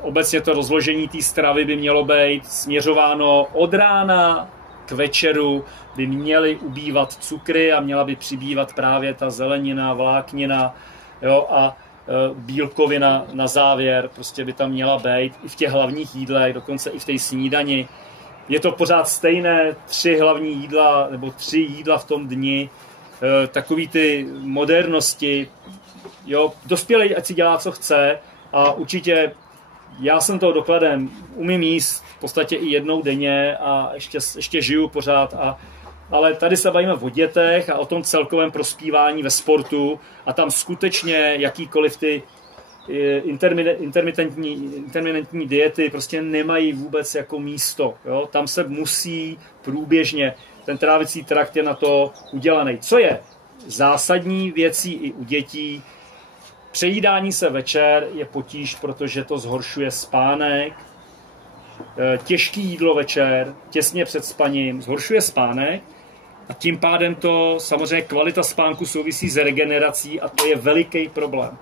obecně to rozložení té stravy by mělo být směřováno od rána k večeru, by měly ubývat cukry a měla by přibývat právě ta zelenina, vláknina, jo, a bílkovina na závěr, prostě by tam měla být i v těch hlavních jídlech, dokonce i v té snídani. Je to pořád stejné, 3 hlavní jídla nebo 3 jídla v tom dni, takový ty modernosti, jo, dospělý, ať si dělá, co chce, a určitě já jsem toho dokladem, umím jíst v podstatě i jednou denně a ještě žiju pořád, ale tady se bavíme o dětech a o tom celkovém prospívání ve sportu a tam skutečně jakýkoliv ty intermitentní diety prostě nemají vůbec jako místo. Jo? Tam se musí průběžně, ten trávicí trakt je na to udělaný. Co je zásadní věcí i u dětí, přejídání se večer je potíž, protože to zhoršuje spánek. Těžký jídlo večer, těsně před spaním, zhoršuje spánek a tím pádem to samozřejmě kvalita spánku souvisí s regenerací a to je veliký problém.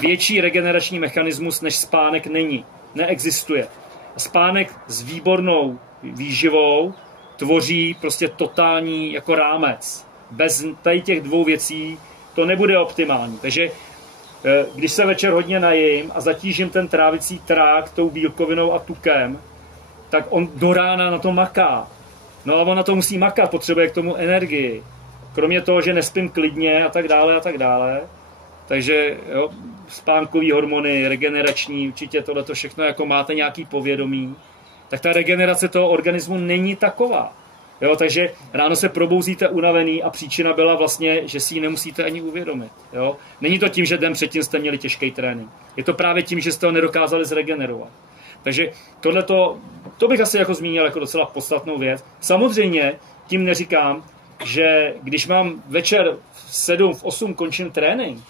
Větší regenerační mechanismus než spánek neexistuje. Spánek s výbornou výživou tvoří prostě totální jako rámec. Bez tady těch 2 věcí to nebude optimální. Takže když se večer hodně najím a zatížím ten trávicí trakt tou bílkovinou a tukem, tak on do rána na to maká. No a on na to musí makat, potřebuje k tomu energii. Kromě toho, že nespím klidně a tak dále a tak dále. Takže jo, spánkový hormony, regenerační, určitě tohleto všechno jako máte nějaký povědomí, tak ta regenerace toho organismu není taková. Jo, takže ráno se probouzíte unavený a příčina byla vlastně, že si ji nemusíte ani uvědomit. Jo. Není to tím, že den předtím jste měli těžký trénink. Je to právě tím, že jste ho nedokázali zregenerovat. Takže tohleto, to bych asi jako zmínil jako docela podstatnou věc. Samozřejmě tím neříkám, že když mám večer v 7, v 8 končím trénink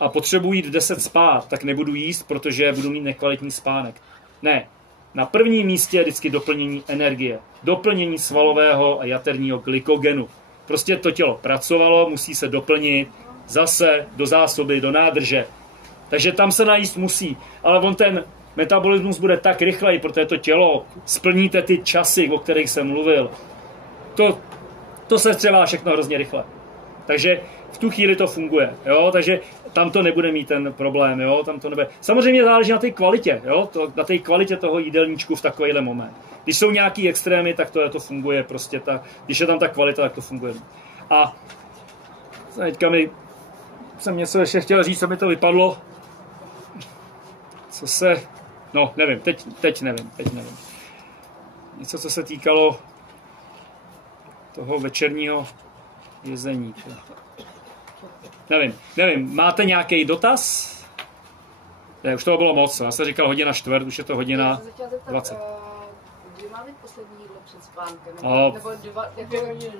a potřebuji jít v 10 spát, tak nebudu jíst, protože budu mít nekvalitní spánek. Ne. Na prvním místě je vždycky doplnění energie. Doplnění svalového a jaterního glykogenu. Prostě to tělo pracovalo, musí se doplnit zase do zásoby, do nádrže. Takže tam se najíst musí. Ale on ten metabolismus bude tak rychlej, protože to tělo splníte ty časy, o kterých jsem mluvil. To se střevá všechno hrozně rychle. Takže v tu chvíli to funguje. Jo? Takže tam to nebude mít ten problém. Jo? Tam to nebude. Samozřejmě záleží na té kvalitě. Jo? Na té kvalitě toho jídelníčku v takovýhle moment. Když jsou nějaký extrémy, tak to funguje. Prostě když je tam ta kvalita, tak to funguje. A teďka jsem něco ještě chtěl říct, aby to vypadlo. No, nevím. Teď nevím. Něco, co se týkalo toho večerního jezení. Nevím. Máte nějaký dotaz? Ne, už toho bylo moc. Já jsem říkal 1:15, už je to 1:20. Kdy má být poslední jídlo před spánkem? No. Nebo 2 hodiny?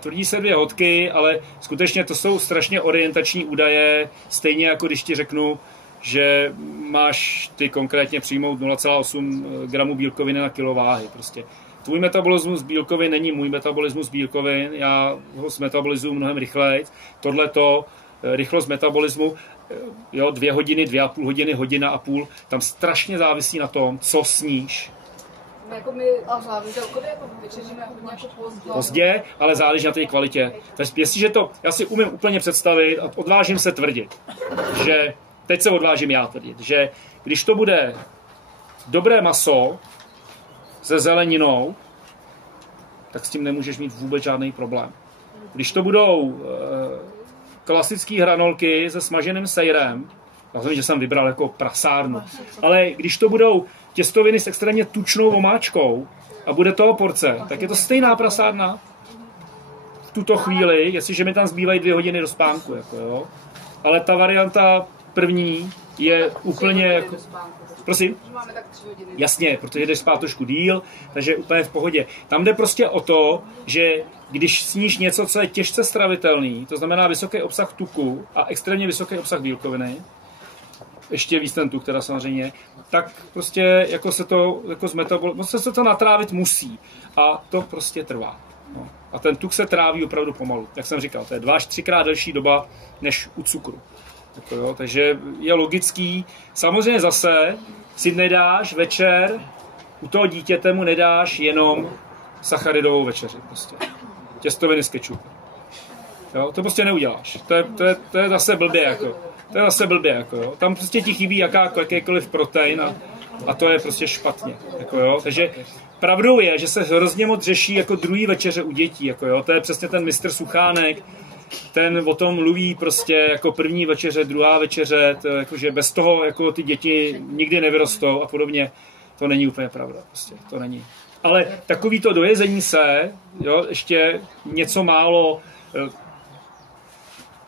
Tvrdí se 2 hodky, ale skutečně to jsou strašně orientační údaje, stejně jako když ti řeknu, že máš ty konkrétně přijmout 0,8 gramů bílkoviny na kilo váhy. Prostě. Tvůj metabolismus bílkovin není můj metabolismus bílkovin, já ho zmetabolizuju mnohem rychleji. Tohleto rychlost metabolismu, jo, 2 hodiny, 2,5 hodiny, 1,5 hodiny, tam strašně závisí na tom, co sníš. No, jako my záleží, jako večeříme hodně jako pozdě, ale záleží na té kvalitě. Takže jestliže to, já si umím úplně představit a odvážím se tvrdit, že teď se odvážím já tvrdit, že když to bude dobré maso se zeleninou, tak s tím nemůžeš mít vůbec žádný problém. Když to budou klasické hranolky se smaženým sejrem, já jsem, že jsem vybral jako prasárnu, ale když to budou těstoviny s extrémně tučnou omáčkou a bude toho porce, tak je to stejná prasárna v tuto chvíli, jestliže mi tam zbývají 2 hodiny do spánku. Jako, jo. Ale ta varianta první je úplně jako... Prosím? Jasně, protože jdeš spát trošku díl, takže je úplně v pohodě. Tam jde prostě o to, že když sníš něco, co je těžce stravitelný, to znamená vysoký obsah tuku a extrémně vysoký obsah bílkoviny, ještě víc ten tuk teda samozřejmě, tak prostě jako se to jako se to natrávit musí. A to prostě trvá. No. A ten tuk se tráví opravdu pomalu. Jak jsem říkal, to je 2 až 3krát delší doba než u cukru. Jako jo, takže je logický. Samozřejmě zase si nedáš večer, u toho dítěte mu nedáš jenom sacharidovou večeři. Prostě. Těstoviny s kečupem. Jo, to prostě neuděláš. To je zase blbě. Jako. To je zase blbě. Jako, jo. Tam prostě ti chybí jakýkoliv protein a to je prostě špatně. Jako, jo. Takže pravdou je, že se hrozně moc řeší jako druhý večeře u dětí. Jako, jo. To je přesně ten mistr Suchánek, ten o tom mluví prostě jako první večeře, druhá večeře, to jako, že bez toho jako ty děti nikdy nevyrostou a podobně. To není úplně pravda. Prostě, to není. Ale takový to dojezení se, jo, ještě něco málo,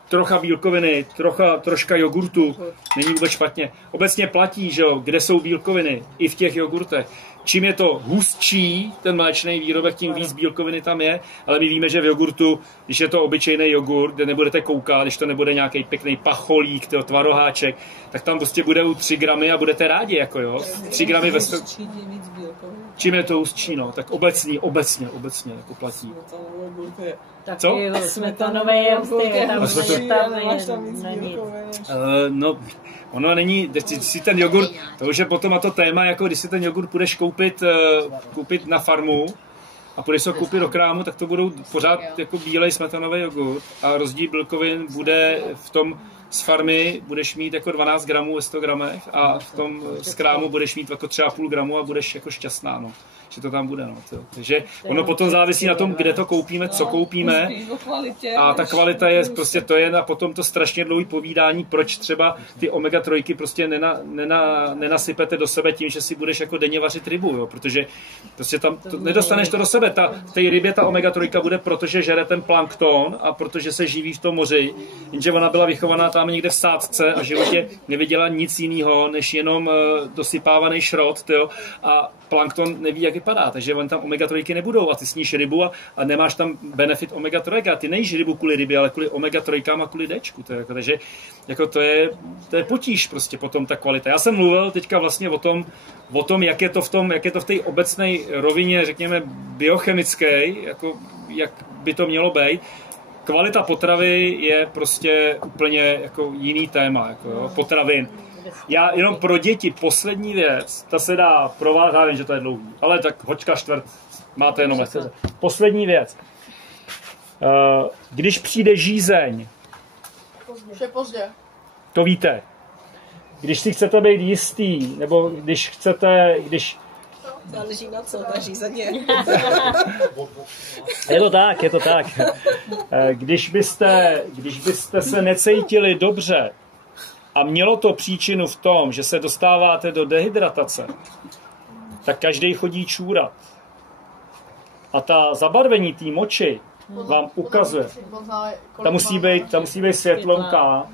trocha bílkoviny, troška jogurtu, není vůbec špatně. Obecně platí, že jo, kde jsou bílkoviny, i v těch jogurtech. Čím je to hustší, ten mléčný výrobek, tím víc bílkoviny tam je, ale my víme, že v jogurtu, když je to obyčejný jogurt, kde nebudete koukat, když to nebude nějaký pěkný pacholík, tvaroháček, tak tam prostě bude 3 gramy a budete rádi, jako jo. 3 gramy ve čím je to hustší, no, tak obecně jako platí. Co? Smetanové jogurty, no, ono není, když si ten jogurt, to už je potom a to téma, jako když si ten jogurt půjdeš koupit na farmu a půjdeš ho koupit do krámu, tak to budou pořád jako bílej smetanový jogurt a rozdíl bílkovin bude v tom z farmy budeš mít jako 12 gramů ve 100 gramech a v tom z krámu budeš mít jako 3,5 gramu a budeš jako šťastná, no. Že to tam bude, no. Takže ono potom závisí na tom, kde to koupíme, co koupíme a ta kvalita je prostě to je a potom to strašně dlouhý povídání, proč třeba ty omega-3 prostě nenasypete do sebe tím, že si budeš jako denně vařit rybu, jo, protože prostě tam nedostaneš to do sebe, v té rybě ta omega-3 bude, protože žere ten plankton a protože se živí v tom moři, jenže ona byla vychovaná tam někde v sádce a v životě neviděla nic jiného, než jenom dosypávaný šrot, tyjo, a plankton neví, jak vypadá, takže on tam omega-3 nebudou a ty sníš rybu a nemáš tam benefit omega-3 a ty nejíš rybu kvůli rybě, ale kvůli omega-3 a kvůli Dčku, takže jako to je potíž prostě potom ta kvalita. Já jsem mluvil teďka vlastně o tom jak je to v té obecné rovině, řekněme biochemické, jako jak by to mělo být. Kvalita potravy je prostě úplně jako jiný téma, jako jo, potravin. Já jenom pro děti poslední věc, ta se dá provázat, já vím, že to je dlouhý, ale tak hoďka čtvrt, máte jenom lehce. Poslední věc. Když přijde žízeň, pozdě. To víte. Když si chcete být jistý, nebo když záleží na co, ta žízeň je. Je to tak. Když byste se necítili dobře a mělo to příčinu v tom, že se dostáváte do dehydratace, tak každý chodí čůrat. A ta zabarvení té moči vám ukazuje. Tam musí být světlonka,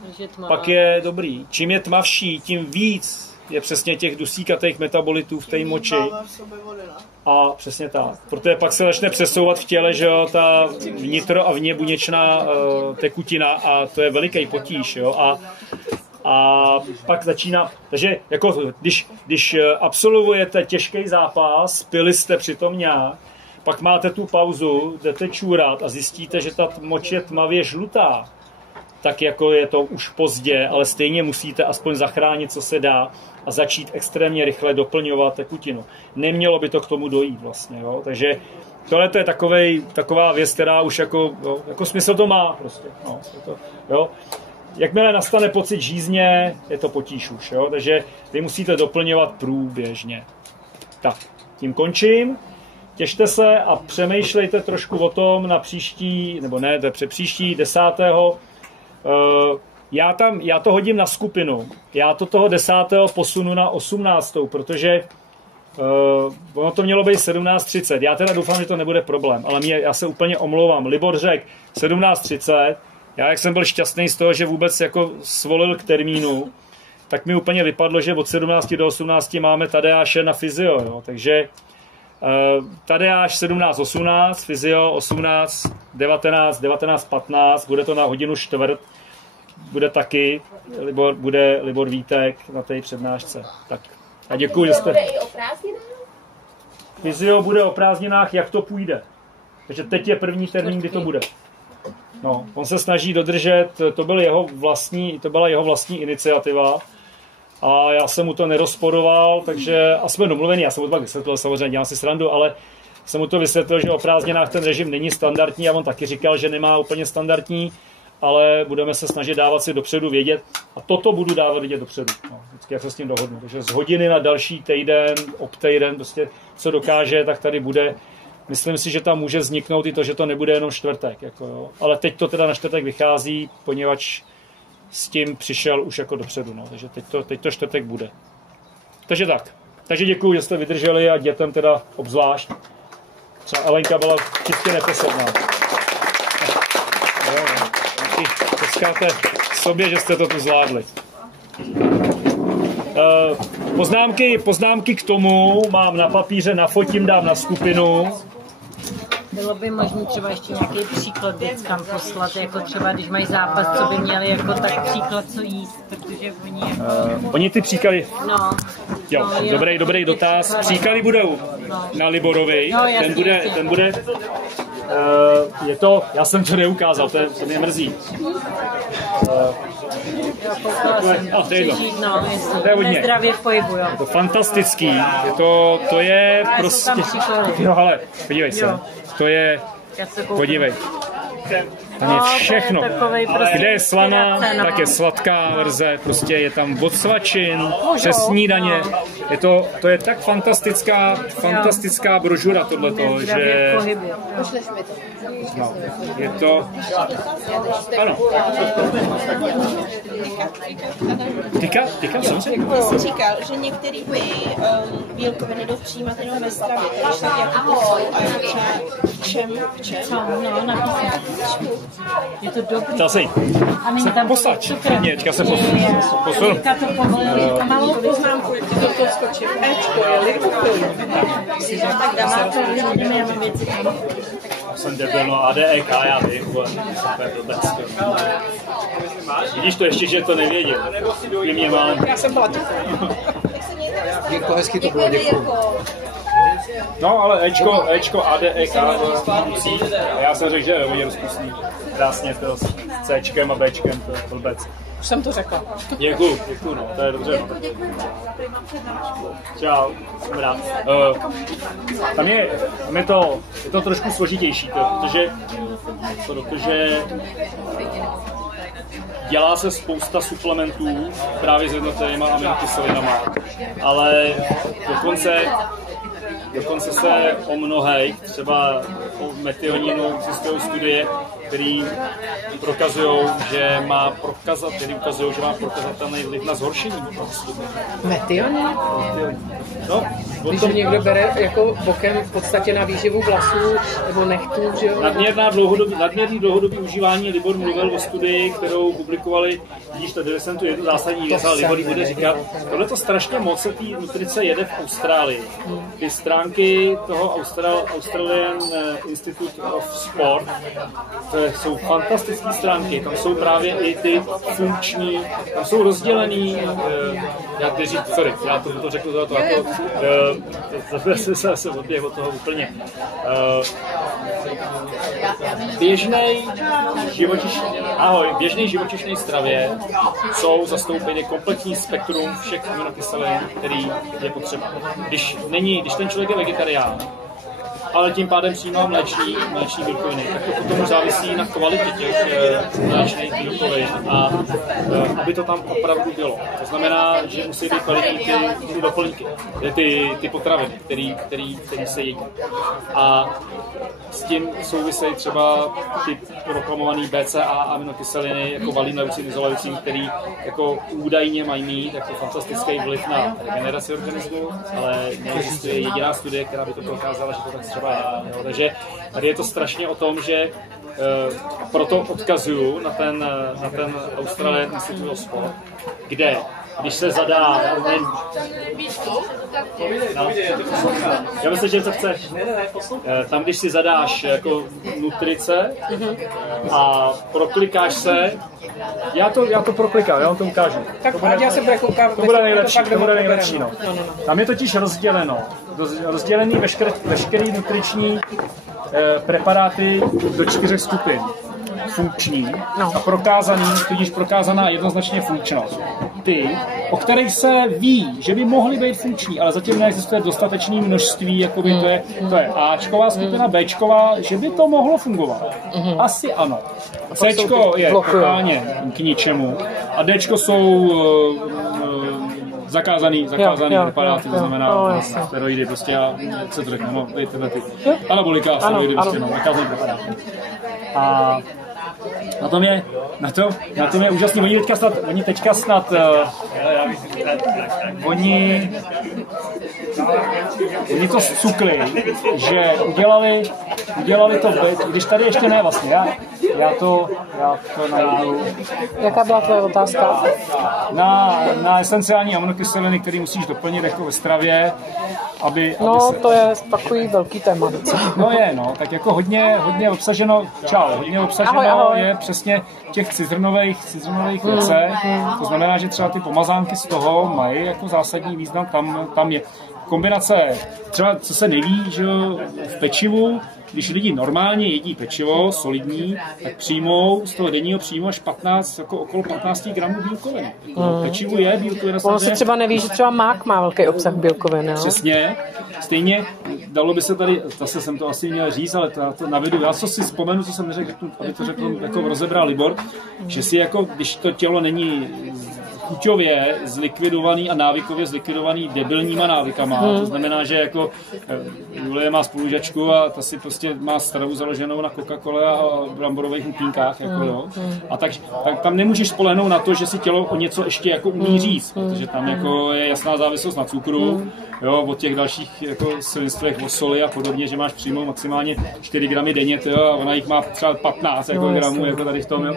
pak je dobrý. Čím je tmavší, tím víc je přesně těch dusíkatých metabolitů v té moči. A přesně tak. Protože pak se začne přesouvat v těle, že jo, ta vnitro a vněbuněčná tekutina a to je veliký potíž, jo. A pak začíná, takže jako když absolvujete těžký zápas, pili jste přitom nějak, pak máte tu pauzu, jdete čůrat a zjistíte, že ta moč je tmavě žlutá, tak jako je to už pozdě, ale stejně musíte aspoň zachránit, co se dá a začít extrémně rychle doplňovat tekutinu. Nemělo by to k tomu dojít vlastně, jo? Takže tohle je taková věc, která už jako smysl to má prostě. No, jo? jakmile nastane pocit žízně, je to potíž už, jo? Takže vy musíte doplňovat průběžně. Tak, tím končím. Těšte se a přemýšlejte trošku o tom na příští, nebo ne, to je přepříští 10. Já to hodím na skupinu. Já to toho 10. posunu na 18. protože ono to mělo být 17:30. Já teda doufám, že to nebude problém, ale já se úplně omlouvám. Libor řekl 17:30. Já, jak jsem byl šťastný z toho, že vůbec jako svolil k termínu, tak mi úplně vypadlo, že od 17 do 18 máme Tadeáše na fyzio. Jo? Takže Tadeáš 17:18, fyzio 18:19, 19:15, bude to na hodinu čtvrt. Bude taky, bude Libor Vítek na té přednášce. Tak. A děkuji, že jste... Bude i o prázdninách? Fyzio bude o prázdninách, jak to půjde. Takže teď je první termín, kdy to bude. No, on se snaží dodržet, to byla jeho vlastní iniciativa a já jsem mu to nerozporoval, takže a jsme domluveni, já jsem mu to pak vysvětlil, samozřejmě dělám si srandu, ale jsem mu to vysvětlil, že o prázdninách ten režim není standardní a on taky říkal, že nemá úplně standardní, ale budeme se snažit dávat si dopředu vědět a toto budu dávat vidět dopředu. No, vždycky jak se s tím dohodnu. Takže z hodiny na další týden, týden, prostě co dokáže, tak tady bude. Myslím si, že tam může vzniknout i to, že to nebude jenom čtvrtek. Jako jo. Ale teď to teda na čtvrtek vychází, poněvadž s tím přišel už jako dopředu. No. Takže teď to čtvrtek bude. Takže tak. Takže děkuji, že jste vydrželi a dětem teda obzvlášť. Třeba Elenka byla čistě neposedná. Poskáte sobě, že jste to tu zvládli. Poznámky k tomu mám na papíře, nafotím, dám na skupinu. Bylo by možné třeba ještě nějaký příklad dětskám poslat, jako třeba když mají zápas, co by měli jako tak příklad, co jíst, protože oni jako... Oni ty příklady... No. Jo, no, dobrý dotaz. Příklady budou na Liborovi, no, jasný, ten bude je to, já jsem to neukázal, to mě mrzí. To je hodně. Zdravě v pohybu, jo. Je to fantastický, to je prostě... Jo, ale podívej se, to je... Podívej. Tam je všechno. Kde je slaná, tak je sladká verze, prostě je tam od svačin, přes snídaně. To je tak fantastická brožura tohleto, že... No, je to... Ano. Tyka, samozřejmě. Ty jsi říkal, že některé ty bílkoviny jdou přijímat jenom ve stravě, takže tak jako to jsou a jako třeba v čem? No, na je to dobrý. Chtěl jsi posaď. Teďka se posunu. A malou poznámku, jak ti to skočí. Ečko je likopil. Tak dáme to. Jsem debil, no ADEK, já vím, super blbec. Vidíš to ještě, že to nevěděl. Mě málem. Já jsem byla Jirko, hezky to bylo, děkuji. No, ale Ečko ADEK musí. A já jsem řekl, že je hodně rozpustný. Krásně to s Cčkem a Bčkem, to je blbec. Už jsem to řekla. Děkuju, no, to je dobře. Čau, jsem rád. Tam je to trošku složitější, protože dělá se spousta suplementů právě s jednotlivými aminokyselinama, ale dokonce se o mnohých, třeba o metioninu existují studie, které ukazují, že má prokazatelný vliv na zhoršení. Metionin? No, když to někdo bere jako bokem v podstatě na výživu vlasů nebo nechtů, že jo? Nadměrný dlouhodobý užívání. Libor mluvil o studii, kterou publikovali, vidíš, tady jsem tu jednu zásadní věc, ale Libor bude říkat, tohle to strašně moc se té nutrice jede v Austrálii. Ty stránky toho Australian Institute of Sport, to jsou fantastické stránky, tam jsou právě i ty funkční, tam jsou rozdělený, já to řeknu to jako, zase odběh od toho úplně. Běžnej živočišné stravě jsou zastoupeny kompletní spektrum všech aminokyselin, který je potřeba. Když ten člověk je vegetarián, ale tím pádem přijímá mléční bílkoviny. Tak to potom závisí na kvalitě těch mléčných bílkovin a aby to tam opravdu bylo. To znamená, že musí být kvalitní ty doplňky, ty potraviny, který se jedí. A s tím souvisejí třeba ty proklamované BCA aminokyseliny jako valin, leucin, izoleucin, který jako údajně mají mít jako fantastický vliv na regeneraci organismu, ale neexistuje jediná studie, která by to prokázala, že to tak třeba je. Takže tady je to strašně o tom, že proto odkazuju na ten Australian Institute of Sport, kde když se zadá, já myslím, že to chceš. Tam, když si zadáš jako nutrice a proklikáš se, já to proklikám, já vám to ukážu. Tak já se bude koukat. To bude nejlepší, no. Tam je totiž rozdělený veškerý nutriční preparáty do 4 skupin. Funkční a prokázaná jednoznačně funkčnost. Ty, o kterých se ví, že by mohly být funkční, ale zatím neexistuje dostatečné množství, jakoby to je Ačková skupina, Bčková, že by to mohlo fungovat. Asi ano. Cčko je totálně k ničemu a Dčko jsou zakázaný preparáty, to znamená steroidy, prostě a co to řekne, no, tyhle ty anabolika, steroidy, prostě, no, zakázaný preparáty. A na tom je úžasný. Oni teďka snad to zcukli, že udělali to, když tady ještě ne vlastně, já to najdu. Jaká byla tvoje otázka? Na esenciální aminokyseliny, které musíš doplnit jako ve stravě, aby se... to je takový velký téma. Tak jako hodně obsaženo, ahoj. Je přesně těch cizrnových věcech. To znamená, že třeba ty pomazánky z toho mají jako zásadní význam, tam je kombinace, třeba co se neví, že v pečivu, když lidi normálně jedí pečivo, solidní, tak přijmou z toho denního příjmu až 15, jako okolo 15 gramů bílkovin. Pečivu je bílkovina. Ono se třeba neví, že třeba mák má velký obsah bílkovin. Jo? Přesně. Stejně dalo by se tady, zase jsem to asi měl říct, ale to navedu. Já co si vzpomenu, co jsem neřekl, aby to řekl, jako rozebral Libor, že si jako, když to tělo není chuťově zlikvidovaný a návykově zlikvidovaný debilníma návykama. To znamená, že jako Julie má spolužačku a ta si prostě má stravu založenou na Coca-Cole a bramborových hutýnkách. Jako, tak tam nemůžeš spolehnout na to, že si tělo o něco ještě jako umí říct, protože tam jako je jasná závislost na cukru, od těch dalších jako svinstvech, o soli a podobně, že máš přijmout maximálně 4 gramy denně, a ona jich má třeba 15 gramů jako tady v tom.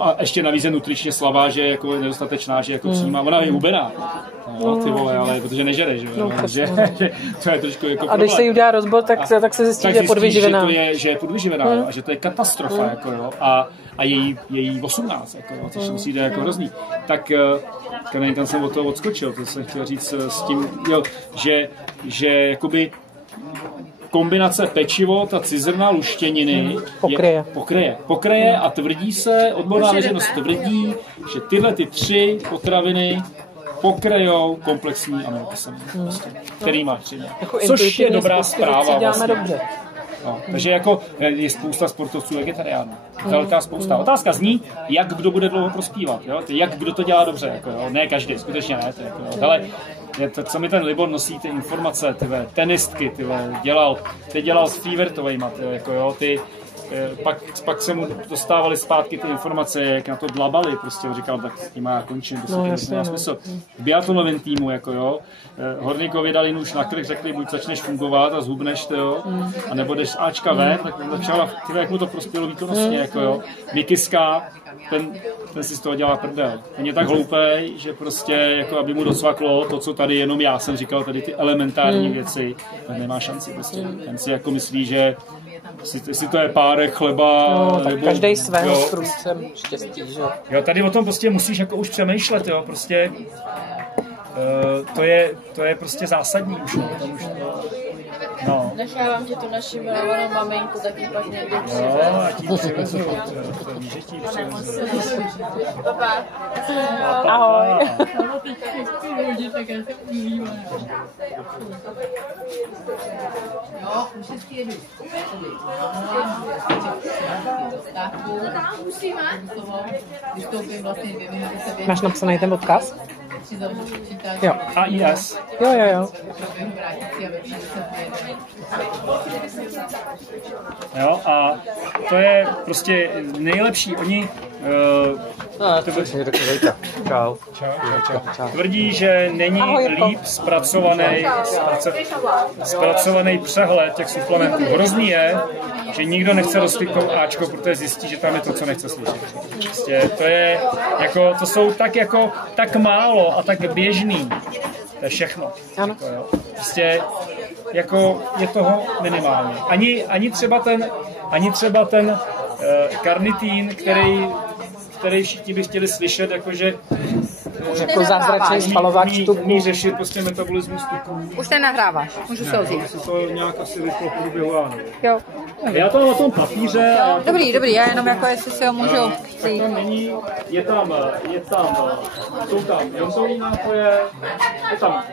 A ještě navíc je nutričně slabá, že jako je nedostatečná, že jako přijímá, ona je hubená. Ty vole, ale protože nežere, že to je trošku jako a když se jí udělá rozbor, tak se zjistí, že je podvyživená. Že je podvyživená a že to je katastrofa, jako a její 18, jako což se musí jde jako hrozný. Tak tam jsem od toho odskočil, to jsem chtěl říct s tím, že jakoby kombinace pečivo, ta cizrna, luštěniny pokryje a tvrdí se, odborná veřejnost tvrdí, že tyhle ty 3 potraviny pokryjou komplexní aminokyseliny, který má 3. Což je dobrá zpráva. Dobře. Takže jako je spousta sportovců vegetariánů. Velká spousta. Otázka zní, jak kdo bude dlouho prospívat. Jak kdo to dělá dobře. Jako, ne každý, skutečně ne. Hele, co mi ten Libor nosí, ty informace, tenistky, dělal s Fevertovejma, pak se mu dostávali zpátky ty informace, jak na to dlabali, prostě říkal, tak s tím já končím, to má smysl. V biatlonovém týmu, Horníkovi dali nůž na krk, řekli, buď začneš fungovat a zhubneš, a nebo jdeš z Ačka ven, tak začala, jak mu to prospělo výkonnostně, Mikiska, ten si z toho dělá prdel. Ten je tak hloupej, že prostě, jako aby mu docvaklo to, co tady jenom já jsem říkal, tady ty elementární věci, tak nemá šanci prostě. Ten si jako myslí, že jestli to je párek chleba, tak nebo, každý svého s průzcem štěstí, že? Tady o tom prostě musíš jako už přemýšlet, prostě to je prostě zásadní už, Nechávám ti tu naši milovanou maminku taky pak někdy a tím přivezu Papa. Ahoj. Tak já se Jo, už vždycky jedu. Vystoupím vlastně 2 minuty se běžím. Máš napsaný ten odkaz? Jo. AIS. Jo. Jo, a to je prostě nejlepší. Oni tvrdí, že není líp zpracovaný přehled těch suplementů. Hrozný je, že nikdo nechce rozkliknout Ačko, protože zjistí, že tam je to, co nechce slyšet. Prostě to je jako, to jsou tak málo a tak běžný. To je všechno. Ano. Prostě jako je toho minimálně. Ani třeba ten karnitín, který všichni by chtěli slyšet, jakože jako zázračný spalovač umí řešit prostě metabolismus tuků. Už nenahráváš, můžu se ozít. To nějak asi vyšlo v průběhu, ano. Jo. Já to na tom papíře... Dobrý, já jenom jako jestli si ho můžu vzít. Jsou tam jontový nápoje, je tam